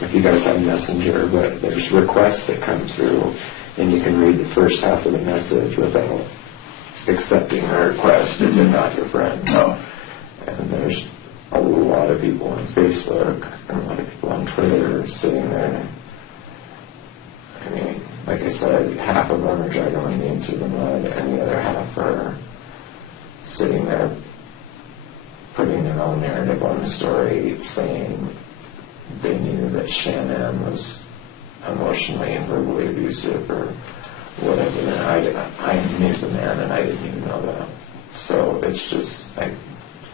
if you guys have Messenger, but there's requests that come through, and you can read the first half of the message without accepting the request if they're not your friend. Oh. And there's a lot of people on Facebook and a lot of people on Twitter sitting there. I mean, like I said, half of them are dragging my name through the mud, and the other half are sitting there putting their own narrative on the story, saying they knew that Shannon was emotionally and verbally abusive or whatever, and I knew the man and I didn't even know that. So it's just, I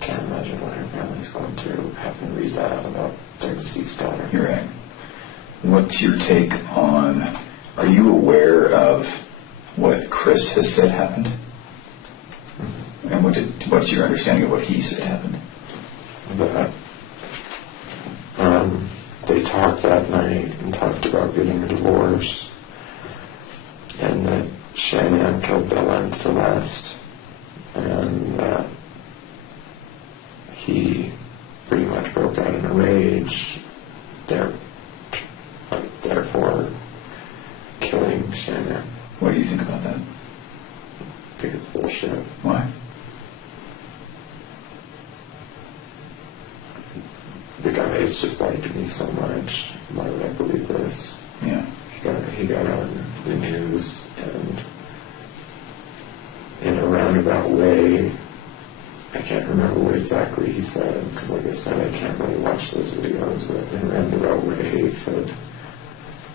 can't imagine what her family's going through having to read that out about their deceased daughter. You're right. What's your take on, are you aware of what Chris has said happened? Mm-hmm. And what's your understanding of what he said happened? But they talked that night and talked about getting a divorce, and that Shannon killed Bella and Celeste, and that he pretty much broke out in a rage, therefore killing Shannon. What do you think about that? I think it's bullshit. Why? The guy has just lied to me so much. Why would I believe this? Yeah. He got on the news, and in a roundabout way, I can't remember what exactly he said, because like I said, I can't really watch those videos, but in a roundabout way, he said,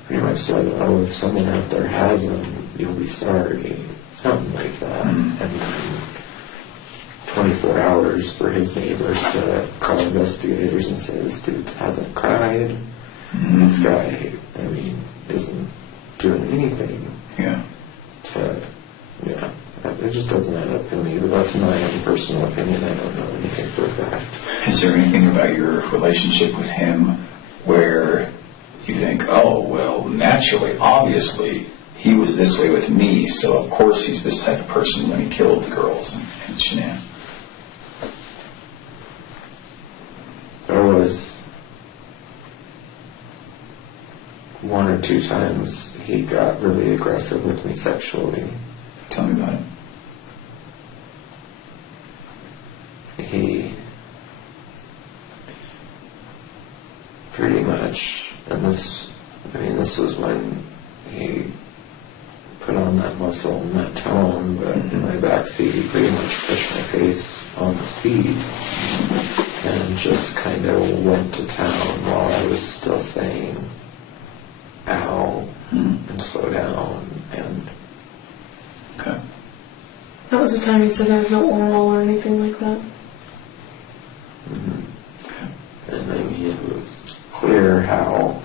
pretty much said, oh, if someone out there has them, you'll be sorry. Something like that. Mm-hmm. And then 24 hours for his neighbors to call investigators and say, this dude hasn't cried. Mm-hmm. This guy, I mean, isn't doing anything. Yeah. It just doesn't add up for me, but that's my own personal opinion. I don't know anything for a fact. Is there anything about your relationship with him where you think, oh, well, naturally, obviously, he was this way with me, so of course he's this type of person when he killed the girls and Shanann? There was one or two times he got really aggressive with me sexually. Tell me about it. He pretty much, and this was when he put on that muscle and that tone, but in my backseat he pretty much pushed my face on the seat and just kind of went to town while I was still saying ow and slow down. And Okay. That was the time you said there was no oral or anything like that? and I mean, it was clear how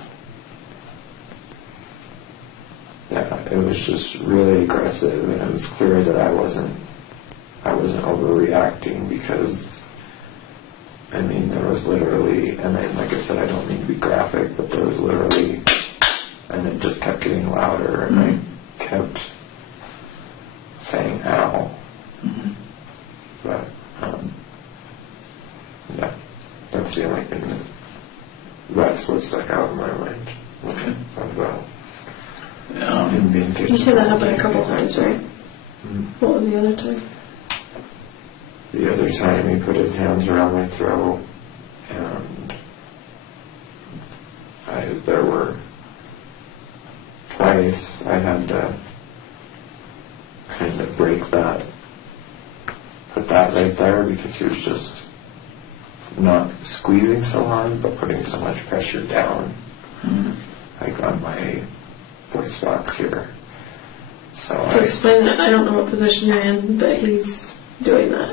it was just really aggressive, and it was clear that I wasn't overreacting, because I mean, there was literally, and like I said, I don't mean to be graphic, but there was literally, and it just kept getting louder, and I kept saying ow. But that's the only thing that's what stuck out in my mind when I thought about him being taken. You said that happened a couple times, right? What was the other time? The other time he put his hands around my throat, and there were twice I had to kind of break that, put that right there, because he was just not squeezing so hard, but putting so much pressure down, like on my voice box here. So To explain that, I don't know what position you're in, but he's doing that.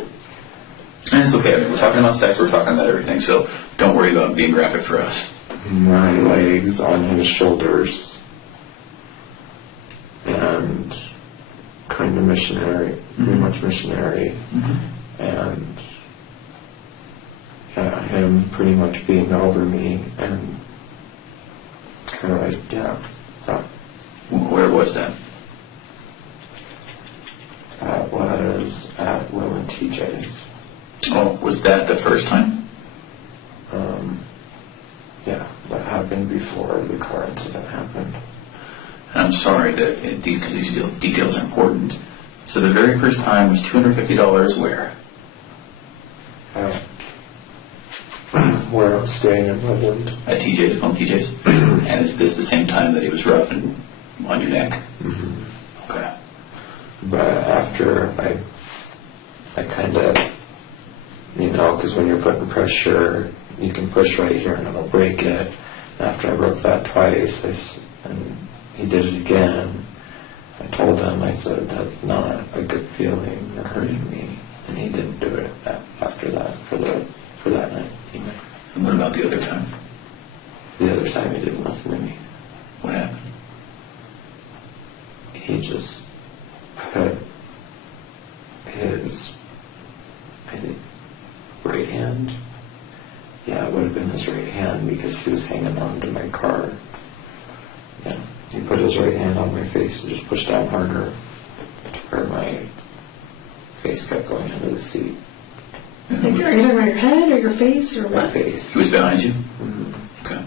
And it's okay. I mean, we're talking about sex, we're talking about everything, so don't worry about being graphic for us. My legs on his shoulders, and kind of missionary, pretty much missionary, and him pretty much being over me, and kind of like, that. Where was that? That was at Will and TJ's. Oh, was that the first time? Yeah, that happened before the car incident happened. And I'm sorry that because these details are important. So the very first time was $250 where? Where I'm staying in Midland. At TJ's, on TJ's? And is this the same time that he was rough and on your neck? Okay. But after I kind of, because when you're putting pressure, you can push right here and it'll break it. after I broke that twice, and he did it again, I told him, I said, that's not a good feeling, you're hurting me. And he didn't do it after that, for that night. And what about the other time? The other time he didn't listen to me. What happened? He just put his, I think, right hand. Yeah, it would have been his right hand because he was hanging on to my car. Yeah, he put his right hand on my face and just pushed down harder to where my face kept going into the seat. Like, are you talking about your head or your face or My what? face. He was behind you? Mm-hmm. Okay.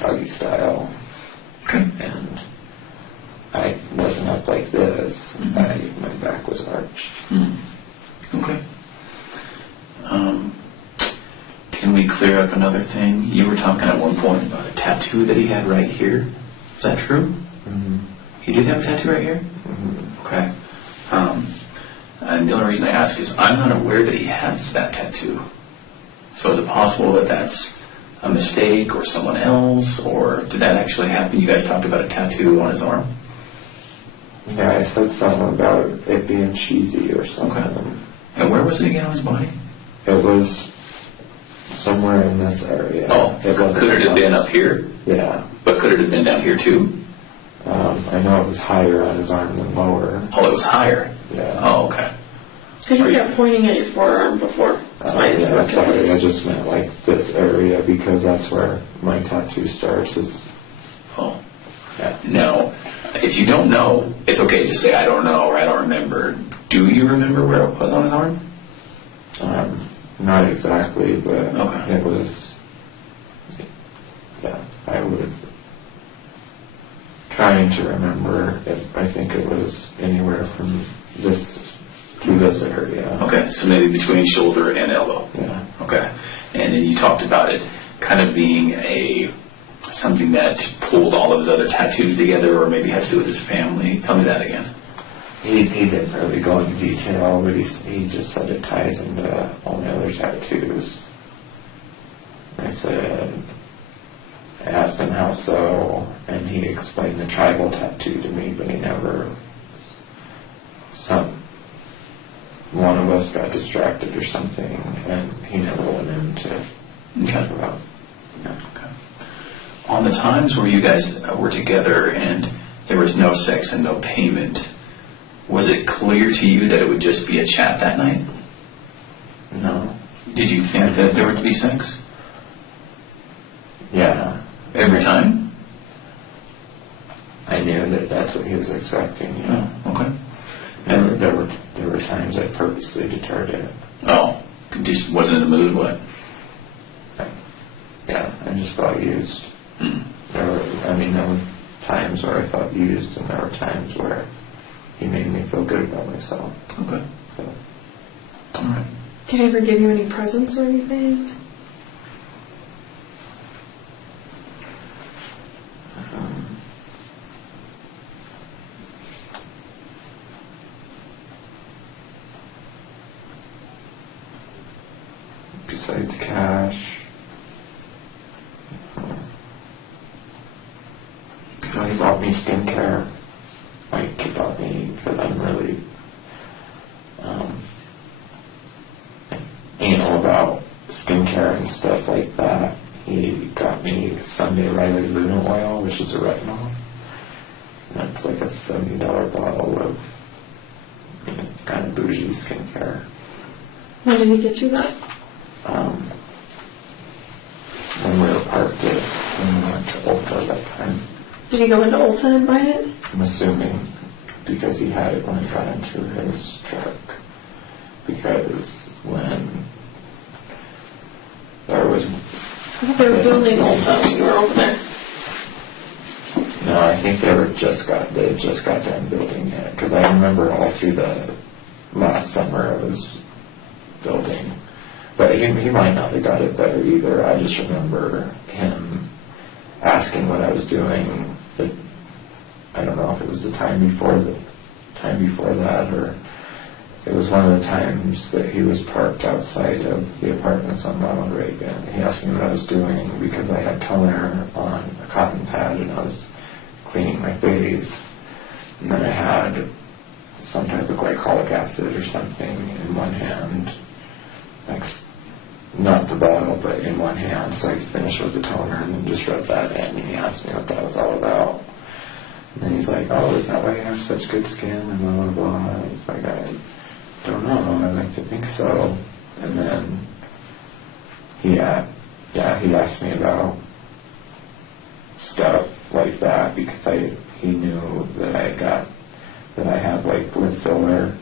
Doggy style. Okay. And I wasn't up like this. My back was arched. Okay. Can we clear up another thing? You were talking at one point about a tattoo that he had right here. Is that true? Mm-hmm. He did have a tattoo right here? Mm-hmm. Okay. And the only reason I ask is I'm not aware that he has that tattoo. So is it possible that that's a mistake or someone else, or did that actually happen? You guys talked about a tattoo on his arm? Yeah, I said something about it being cheesy or something. Okay. And where was it again on his body? It was somewhere in this area. Oh, It wasn't could it have been up here? Yeah. But could it have been down here too? I know it was higher on his arm than lower. Oh, it was higher. Yeah. Oh, okay. Because you kept pointing at your forearm before. That's why I just Yeah, looked at sorry, I yours. just meant like this area because that's where my tattoo starts. Oh. Yeah. No. If you don't know, it's okay. Just say, I don't know, or I don't remember. Do you remember where it was on his arm? Not exactly, but Okay. it was, yeah, I would, trying to remember, I think it was anywhere from this to this area. Okay, so maybe between shoulder and elbow. Yeah. Okay. And then you talked about it kind of being something that pulled all of his other tattoos together, or maybe had to do with his family. Tell me that again. He didn't really go into detail, but he just said it ties into all my other tattoos. I asked him how so, and he explained the tribal tattoo to me, but he never, one of us got distracted or something, and he never went into talk about. Yeah. Okay. On the times where you guys were together and there was no sex and no payment, was it clear to you that it would just be a chat that night? No. Did you think that there would be sex? Yeah. Every time? I knew that that's what he was expecting. Yeah. Oh, okay. And there were times I purposely deterred it. Oh, just wasn't in the mood, what? Yeah, I just felt used. Mm. There were times where I felt used, and there were times where he made me feel good about myself. Okay. So, All right. Did he ever give you any presents or anything? besides cash, he bought me skincare. Like, he bought me, because I'm really anal about skincare and stuff like that. He got me Sunday Riley Luna oil, which is a retinol. And that's like a $70 bottle of kind of bougie skincare. When did he get you that? When we were parked at, when we went to Ulta that time. Did he go into Ulta and buy it? I'm assuming because he had it when he got into his truck. Because when there was... I thought they were building Ulta when you were over there. No, I think they had just got done building it. Because I remember all through the last summer it was building. But he might not have got it better either. I just remember him asking what I was doing. I don't know if it was the time before that, or it was one of the times that he was parked outside of the apartments on Ronald Reagan. He asked me what I was doing because I had toner on a cotton pad and I was cleaning my face. And then I had some type of glycolic acid or something in one hand, like not the bottle, but in one hand, so I could finish with the toner and then just rub that in. And he asked me what that was all about. And then he's like, "Oh, is that why you have such good skin?" And blah, blah, blah. And he's like, "I don't know, I like to think so." And then he asked me about stuff like that because he knew that I have like lip filler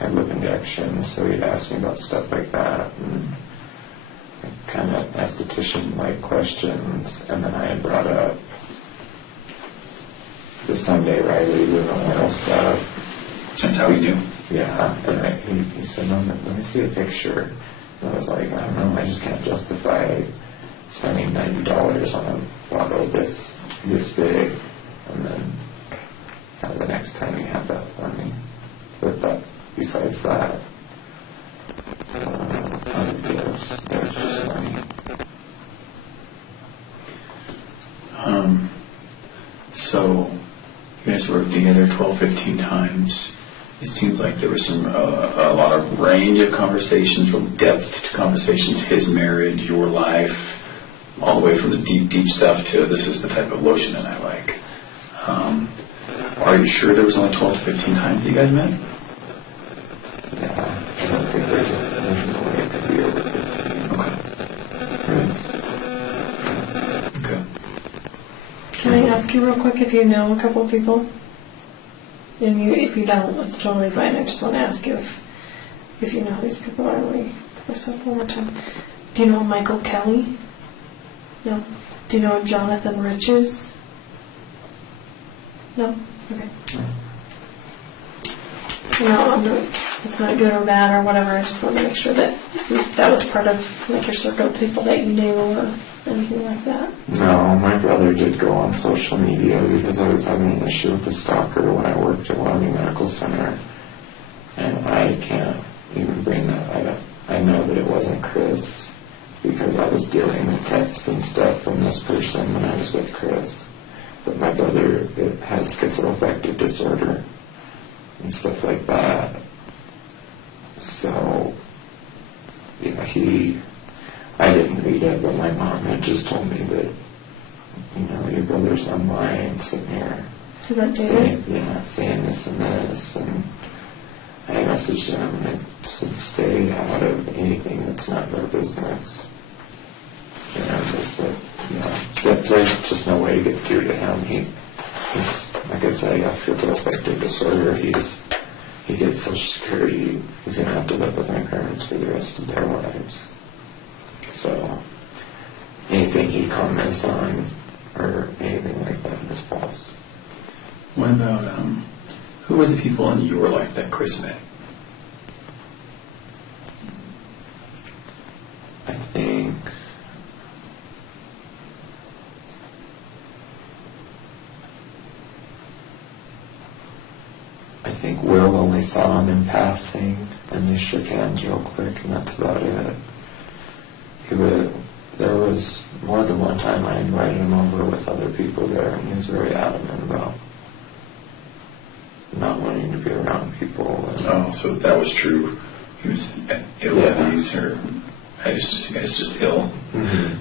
and lip injections, so he'd ask me about stuff like that and kind of esthetician like questions. And then I had brought up the Sunday Riley living oil stuff. That's how he knew. Yeah, and he said, "No, let me see a picture." And I was like, "I don't know, I just can't justify spending $90 on a bottle this big." And then the next time he had that for me. But besides that, other deals, it was just funny. So you guys worked together 12, 15 times. It seems like there was a lot of range of conversations, from depth to conversations, his marriage, your life, all the way from the deep, deep stuff to this is the type of lotion that I like. Are you sure there was only 12 to 15 times that you guys met? Yeah, I don't think there's no way it could be over 15. Okay. Can I ask you real quick if you know a couple of people? And if you don't, it's totally fine. I just want to ask you if you know these people. I only put this up one more time. Do you know Michael Kelly? No. Do you know Jonathan Riches? No? Okay. No, it's not good or bad or whatever. I just want to make sure that, see if that was part of like your circle of people that you knew or anything like that. No, my brother did go on social media because I was having an issue with the stalker when I worked at Wyoming Medical Center. And I can't even bring that up. I know that it wasn't Chris because I was dealing with text and stuff from this person when I was with Chris. But my brother has schizoaffective disorder and stuff like that. So, I didn't read it, but my mom had just told me that, your brother's online sitting here Is that David? saying this and this, and I messaged him and I said, stay out of anything that's not your business. Just that, there's just no way to get through to him. He's, like I said, he has schizoaffective disorder. He gets Social Security. He's going to have to live with my parents for the rest of their lives. So anything he comments on or anything like that is false. What about, who were the people in your life that Chris met? I think Will only saw him in passing, and they shook hands real quick, and that's about it. There was more than one time I invited him over with other people there, and he was very adamant about not wanting to be around people. Oh, so that was true. He was ill at ease, or I guess just ill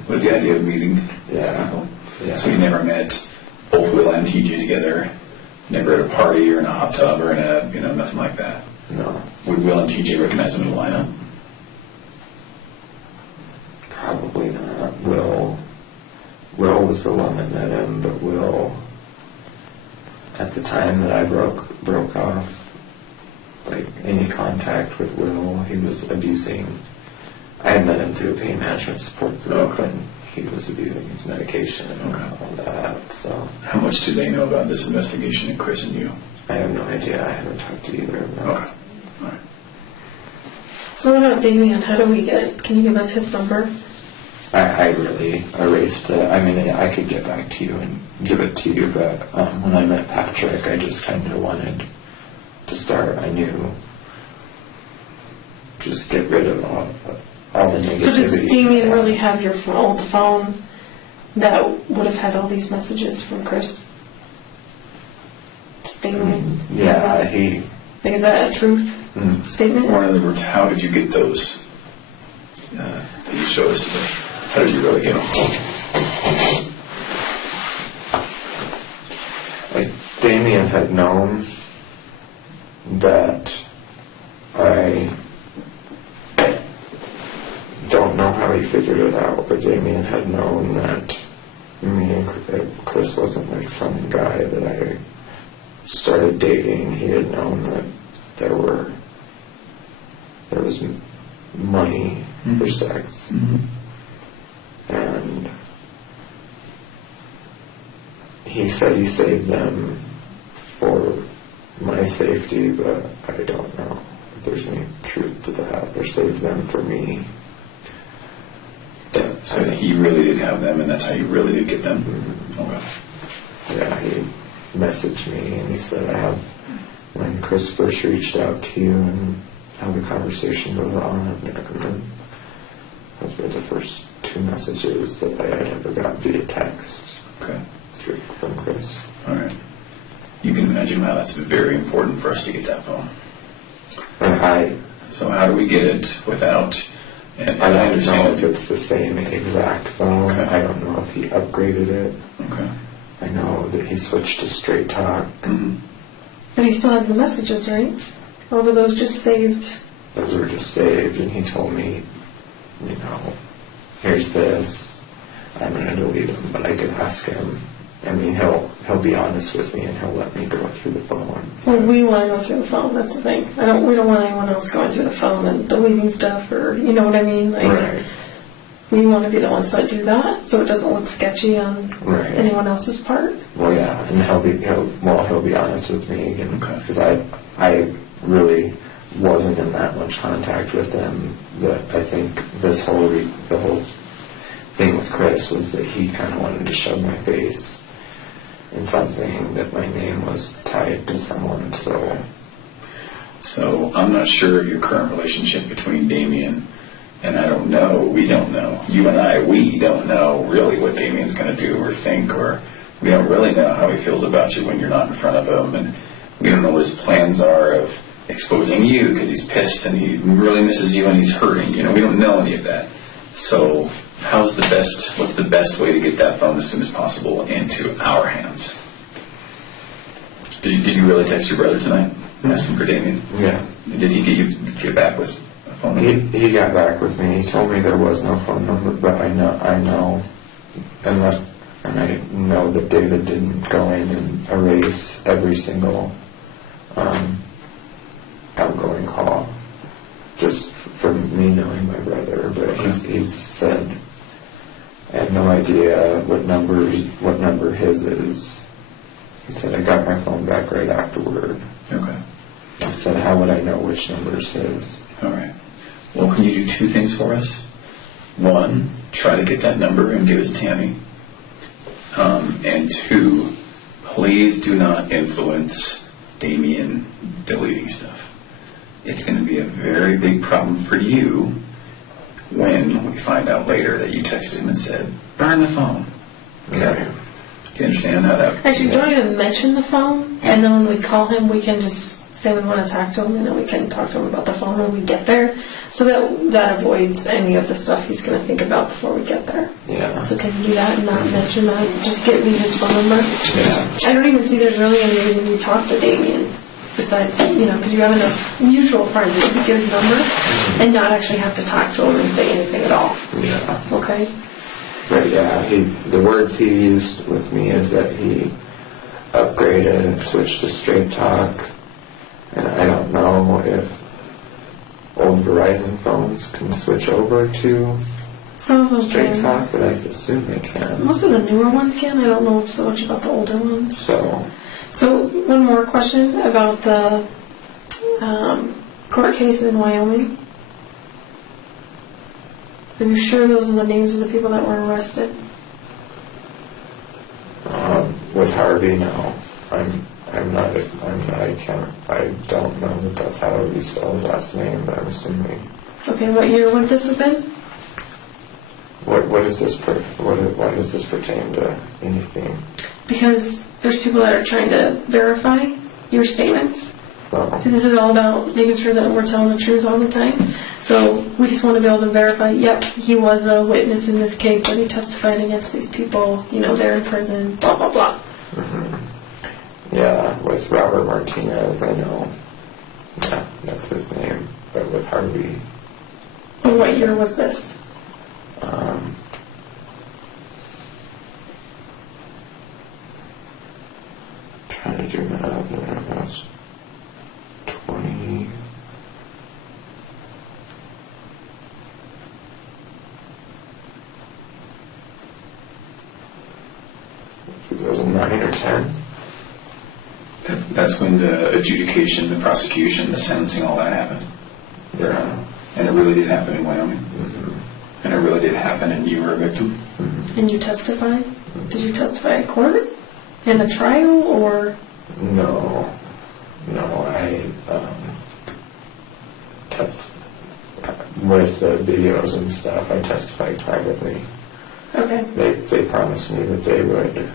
with the idea of meeting people. Yeah. So you never met both Will and TJ together, never at a party or in a hot tub or in a, nothing like that. No. Would Will and TJ recognize him in the lineup? Probably not. Will was the one that met him, but Will, at the time that I broke off, like, any contact with Will, he was abusing. I had met him through a pain management support group, and he was abusing his medication and all that, so. How much do they know about this investigation, Chris and you? I have no idea. I haven't talked to either of them. Okay. All right. So what about Damien? How do we can you give us his number? I really erased it. I mean, I could get back to you and give it to you, but when I met Patrick, I just kind of wanted to start. I knew just get rid of all the negativity. So does Damien really have your old phone that would have had all these messages from Chris? Damien? Yeah, he... Like, is that a truth statement? Or in other words, how did you get those that you showed us? How did you really get them? Like, Damien had known that I don't know how he figured it out, but Damien had known that me and Chris wasn't like some guy that I started dating. He had known that there was money for sex, and he said he saved them for my safety, but I don't know if there's any truth to that, or saved them for me. So he really did have them, and that's how you really did get them? Okay. Yeah, he messaged me and he said, when Chris first reached out to you and how the conversation goes on, and those were the first 2 messages that I had ever got via text. Okay. From Chris. All right. You can imagine how that's very important for us to get that phone. So how do we get it without... And I don't know if it's the same exact phone. Okay. I don't know if he upgraded it. Okay. I know that he switched to Straight Talk. But he still has the messages, right? Or were those just saved? Those were just saved, and he told me, here's this. I'm going to delete them, but I could ask him. I mean, he'll be honest with me, and he'll let me go through the phone. Well, we want to go through the phone. That's the thing. We don't want anyone else going through the phone and deleting stuff, or you know what I mean. Like, right. We want to be the ones that do that, so it doesn't look sketchy on anyone else's part. Well, yeah, and he'll be honest with me again, because I really wasn't in that much contact with him. But I think the whole thing with Chris was that he kind of wanted to shove my face in something that my name was tied to someone. So I'm not sure of your current relationship between Damien, and we don't know. You and I, we don't know really what Damien's going to do or think, or we don't really know how he feels about you when you're not in front of him, and we don't know what his plans are of exposing you because he's pissed and he really misses you and he's hurting. We don't know any of that. So what's the best way to get that phone as soon as possible into our hands? Did you really text your brother tonight asking for Damien? Yeah. Did he get back with a phone number? He got back with me. He told me there was no phone number, but I know that David didn't go in and erase every single outgoing call, just for me knowing my brother. But he's said, I have no idea what number his is. He said, I got my phone back right afterward. Okay. I said, how would I know which number is his? All right. Well, can you do 2 things for us? 1, try to get that number and give it to Tammy. And 2, please do not influence Damien deleting stuff. It's going to be a very big problem for you when we find out later that you texted him and said, burn the phone. Okay. Do you understand how that... Actually, don't even mention the phone, and then when we call him, we can just say we want to talk to him, and then we can talk to him about the phone when we get there. So that avoids any of the stuff he's going to think about before we get there. Yeah. So can you do that and not mention that? Just give me his phone number. Yeah. I don't even see there's really any reason you talk to Damien. Besides, because you have a mutual friend, you could give his number and not actually have to talk to him and say anything at all. Yeah. Okay? But yeah, the words he used with me is that he upgraded and switched to Straight Talk, and I don't know if old Verizon phones can switch over to Some of them Straight can. Talk, but I assume they can. Most of the newer ones can. I don't know so much about the older ones. So one more question about the court case in Wyoming. Are you sure those are the names of the people that were arrested? With Harvey, no. I don't know that that's how you spell his last name, but I'm assuming. Okay, what year would this have been? What is this, why does this pertain to anything? Because there's people that are trying to verify your statements. Oh, So this is all about making sure that we're telling the truth all the time. So we just want to be able to verify, yep, he was a witness in this case, that he testified against these people, they're in prison, blah, blah, blah. yeah, with Robert Martinez, I know. Yeah, that's his name. But with Harvey, And what year was this? trying to do that, it was 20. 2009 or 10. That's when the adjudication, the prosecution, the sentencing, all that happened. Yeah. And it really did happen in Wyoming. Mm-hmm. And it really did happen, and you were a victim. And you testified? Did you testify in court? In a trial, or? No, I with the videos and stuff, I testified privately. Okay. They promised me that they would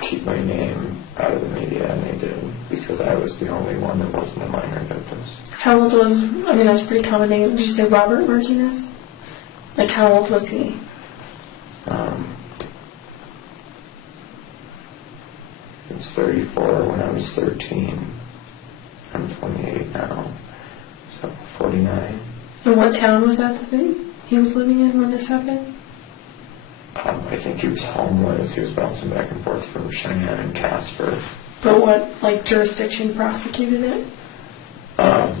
keep my name out of the media, and they did, because I was the only one that wasn't a minor that was. How old was, that's a pretty common name. Did you say Robert Martinez? Like, how old was he? He was 34 when I was 13. I'm 28 now, so 49. And what town was that he was living in when this happened? I think he was homeless. He was bouncing back and forth from Cheyenne and Casper. But what, jurisdiction prosecuted it? I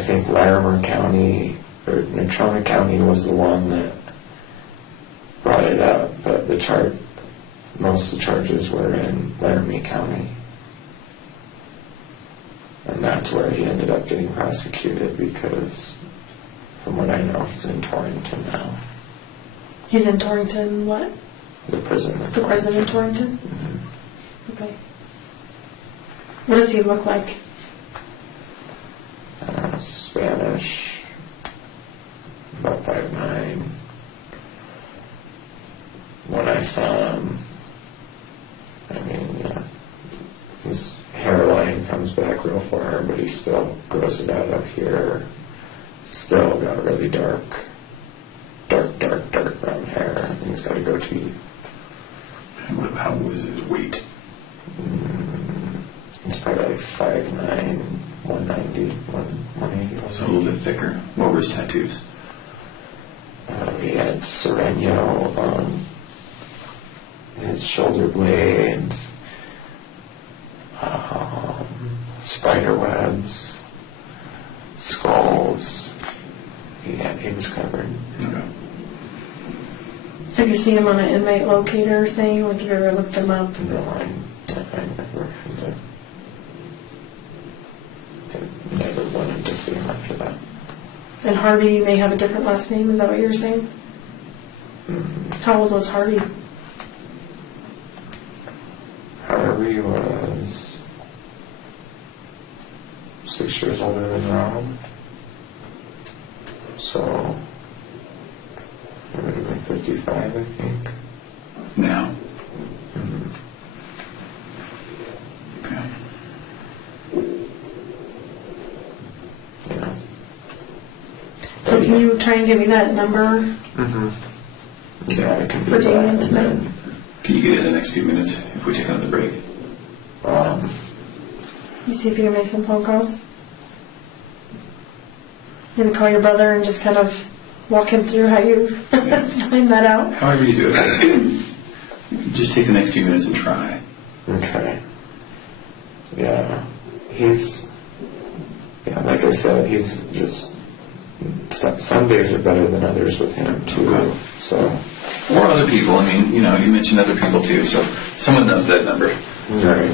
think Larimer County or Natrona County was the one that brought it up, but most of the charges were in Laramie County. And that's where he ended up getting prosecuted, because from what I know, he's in Torrington now. He's in Torrington, what? The prison. The prison in Torrington? Mm-hmm. Okay. What does he look like? Spanish, about 5'9". When I saw him, his hairline comes back real far, but he still grows it out up here. Still got really dark brown hair, and he's got a goatee. How was his weight? He's probably like 5'9", 190, 180. So a little bit thicker. What were his tattoos? He had Sereno on his shoulder blade, spider webs, skulls. He was covered. Okay. Have you seen him on an inmate locator thing? Like, have you ever looked him up? No, I never. I never wanted to see him after that. And Harvey may have a different last name, is that what you were saying? Mm-hmm. How old was Harvey? Harvey was 6 years older than Rob. So, he would have been 55, I think. Now. Mm-hmm. Okay. Yeah. So can you try and give me that number? Mm-hmm. Yeah, I can do For that. Damien And tonight. then, Can you get it in the next few minutes if we take another break? You see if you can make some phone calls? Maybe call your brother and just kind of walk him through how you find that out. However you do it. Just take the next few minutes and try. Okay. Yeah. Like I said, he's just, some days are better than others with him too. Okay. So. Or other people. You mentioned other people too, so someone knows that number. Right.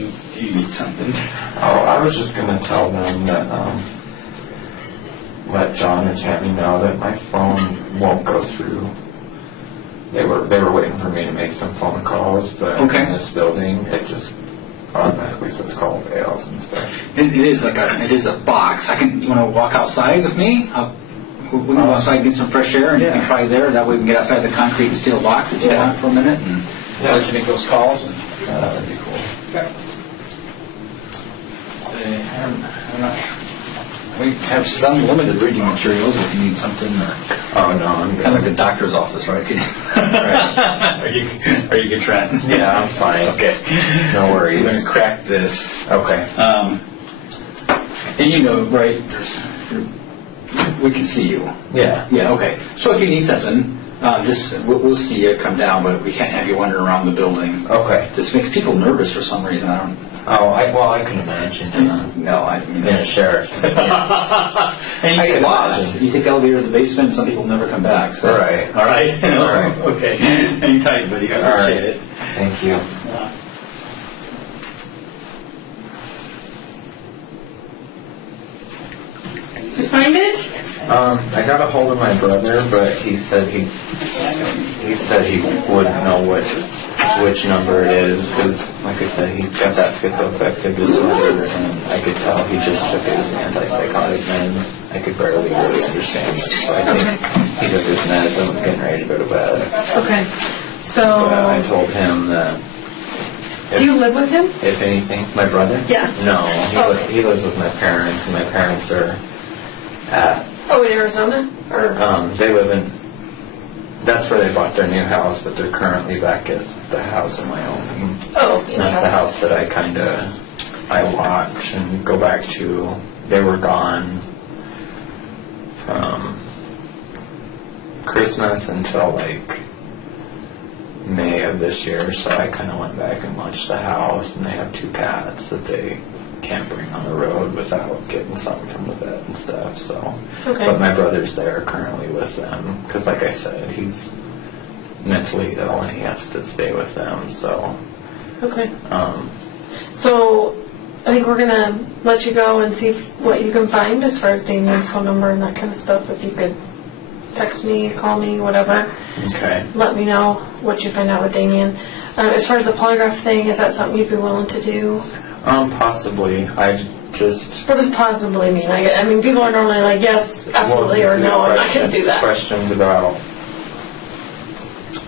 Do you need something? Oh, I was just gonna tell them that, let John or Tammy know that my phone won't go through. They were waiting for me to make some phone calls, but Okay. in this building, it just automatically says call fails and stuff. It is a box. You want to walk outside with me? We can go outside and get some fresh air, and you Yeah. can try there. That way we can get outside the concrete and steel box that you Yeah. want for a minute, and Yeah. let you make those calls. And, That would be cool. okay. We have some limited reading materials if you need something, or Oh, no, I'm kind of like the good. doctor's office, right? Are you good, Trent? Yeah, I'm fine. Okay. No We're going worries. to crack this. Okay. And you know, right, we can see you. Yeah. Yeah, okay. So if you need something, we'll see you come down, but we can't have you wandering around the building. Okay. This makes people nervous for some reason. I don't. Oh, I can imagine. No, I mean. Yeah, sheriff. And you I get can lost. imagine. You take the elevator to the basement, and some people never come back. So. Right. All right. All right. Okay. Anytime, buddy. I All right. appreciate it. Thank you. You find it? I got a hold of my brother, but he said he wouldn't know which number it is, because, like I said, he's got that schizoaffective disorder, and I could tell he just took his antipsychotic meds. I could barely really understand it, so I think he took his meds and was getting ready to go to bed. Okay. But I So, told him that do you live with him? if anything, my brother? Yeah. No, Okay. he lives with my parents, and my parents are at Oh, in Arizona? Or? they live in, that's where they bought their new house, but they're currently back at the house in Wyoming. Oh, And that's the house that I watch and go back to. They were gone from Christmas until like May of this year, so I kind of went back and watched the house, and they have 2 cats that they can't bring on the road without getting something from the vet and stuff, so. Okay. But my brother's there currently with them, because like I said, he's mentally ill and he has to stay with them, so. Okay. So, I think we're gonna let you go and see what you can find as far as Damien's phone number and that kind of stuff. If you could text me, call me, whatever. Okay. Let me know what you find out with Damien. As far as the polygraph thing, is that something you'd be willing to do? Possibly. I just. What does possibly mean? I mean, people are normally like, yes, absolutely, or no, I'm not going to do that. Questions about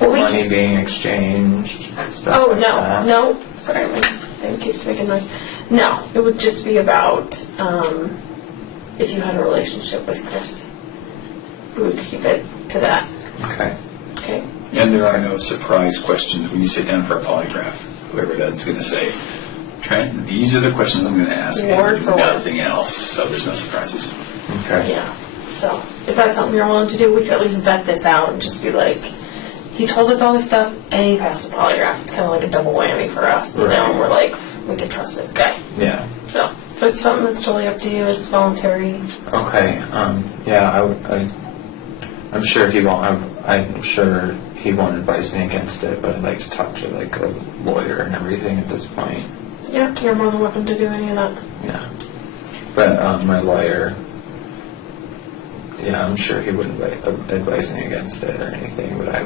Well, we money can- being exchanged, stuff Oh, like that. no. Sorry, my thing keeps making noise. No, it would just be about if you had a relationship with Chris. We would keep it to that. Okay. Okay. And there are no surprise questions when you sit down for a polygraph. Whoever that's going to say, Trent, these are the questions I'm going to ask, Word and for word. nothing else. So there's no surprises. Okay. Yeah. So if that's something you're willing to do, we could at least vet this out and just be like, he told us all this stuff and he passed the polygraph. It's kind of like a double whammy for us. You know, Right. and we're like, we can trust this guy. Yeah. So but it's something that's totally up to you. It's voluntary. Okay. Yeah. I'm sure he won't. I'm sure he won't advise me against it, but I'd like to talk to like a lawyer and everything at this point. Yeah, you're more than welcome to do any of that. Yeah. But my lawyer, yeah, I'm sure he wouldn't advise me against it or anything, but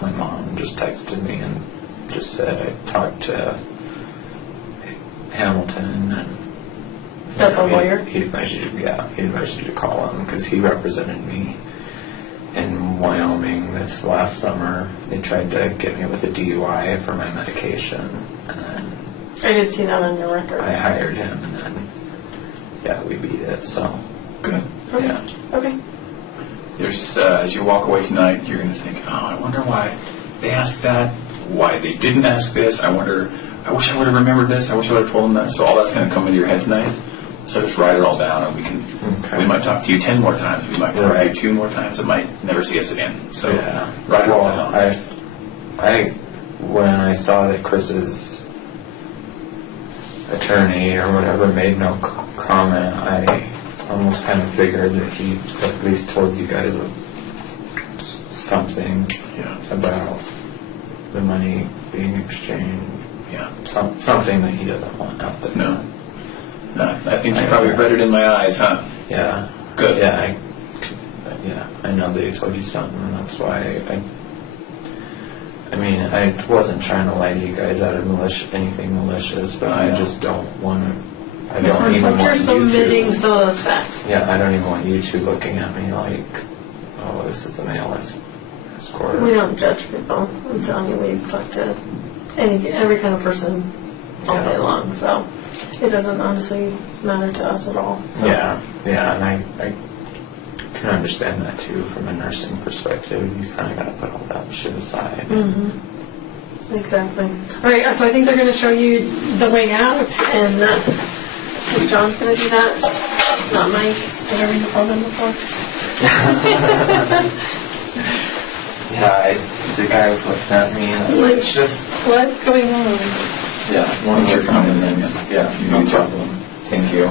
my mom just texted me and just said I talked to Hamilton and That's a lawyer? He advised you to call him because he represented me in Wyoming this last summer. They tried to get me with a DUI for my medication, and then I did see that on your record. I hired him, and then we beat it. So Good. Okay. yeah. Okay. There's as you walk away tonight, you're going to think, oh, I wonder why they asked that, why they didn't ask this. I wish I would have remembered this. I wish I would have told them that. So all that's going to come into your head tonight. So just write it all down, and Okay. we might talk to you 10 more times. We might talk to you Right. 2 more times. It might never see us again. So Yeah. write it all Well, down. when I saw that Chris's attorney or whatever made no comment, I almost kind of figured that he at least told you guys something Yeah. about the money being exchanged. Yeah. something that he doesn't want out there. No. No, I think you probably read it in my eyes, huh? Yeah. Good. Yeah. I know that he told you something, and that's why I mean, I wasn't trying to lie to you guys out of anything malicious, but I just don't want to. I don't even want You're you submitting to. some of those facts. Yeah, I don't even want you two looking at me like, oh, this is a male escort. We don't judge people. I'm telling you, we talk to every kind of person all day long, so it doesn't honestly matter to us at all. So. Yeah, and I can understand that too from a nursing perspective. You kind of got to put all that shit aside. Mm-hmm. Exactly. All right, so I think they're going to show you the way out, and I think John's going to do that. Not Mike, whatever you called him before. Yeah, the guy was looking at me, and Like, it's just, what's going on? yeah, one Thanks was for coming coming in. in. Yeah, You no too. problem. Thank you.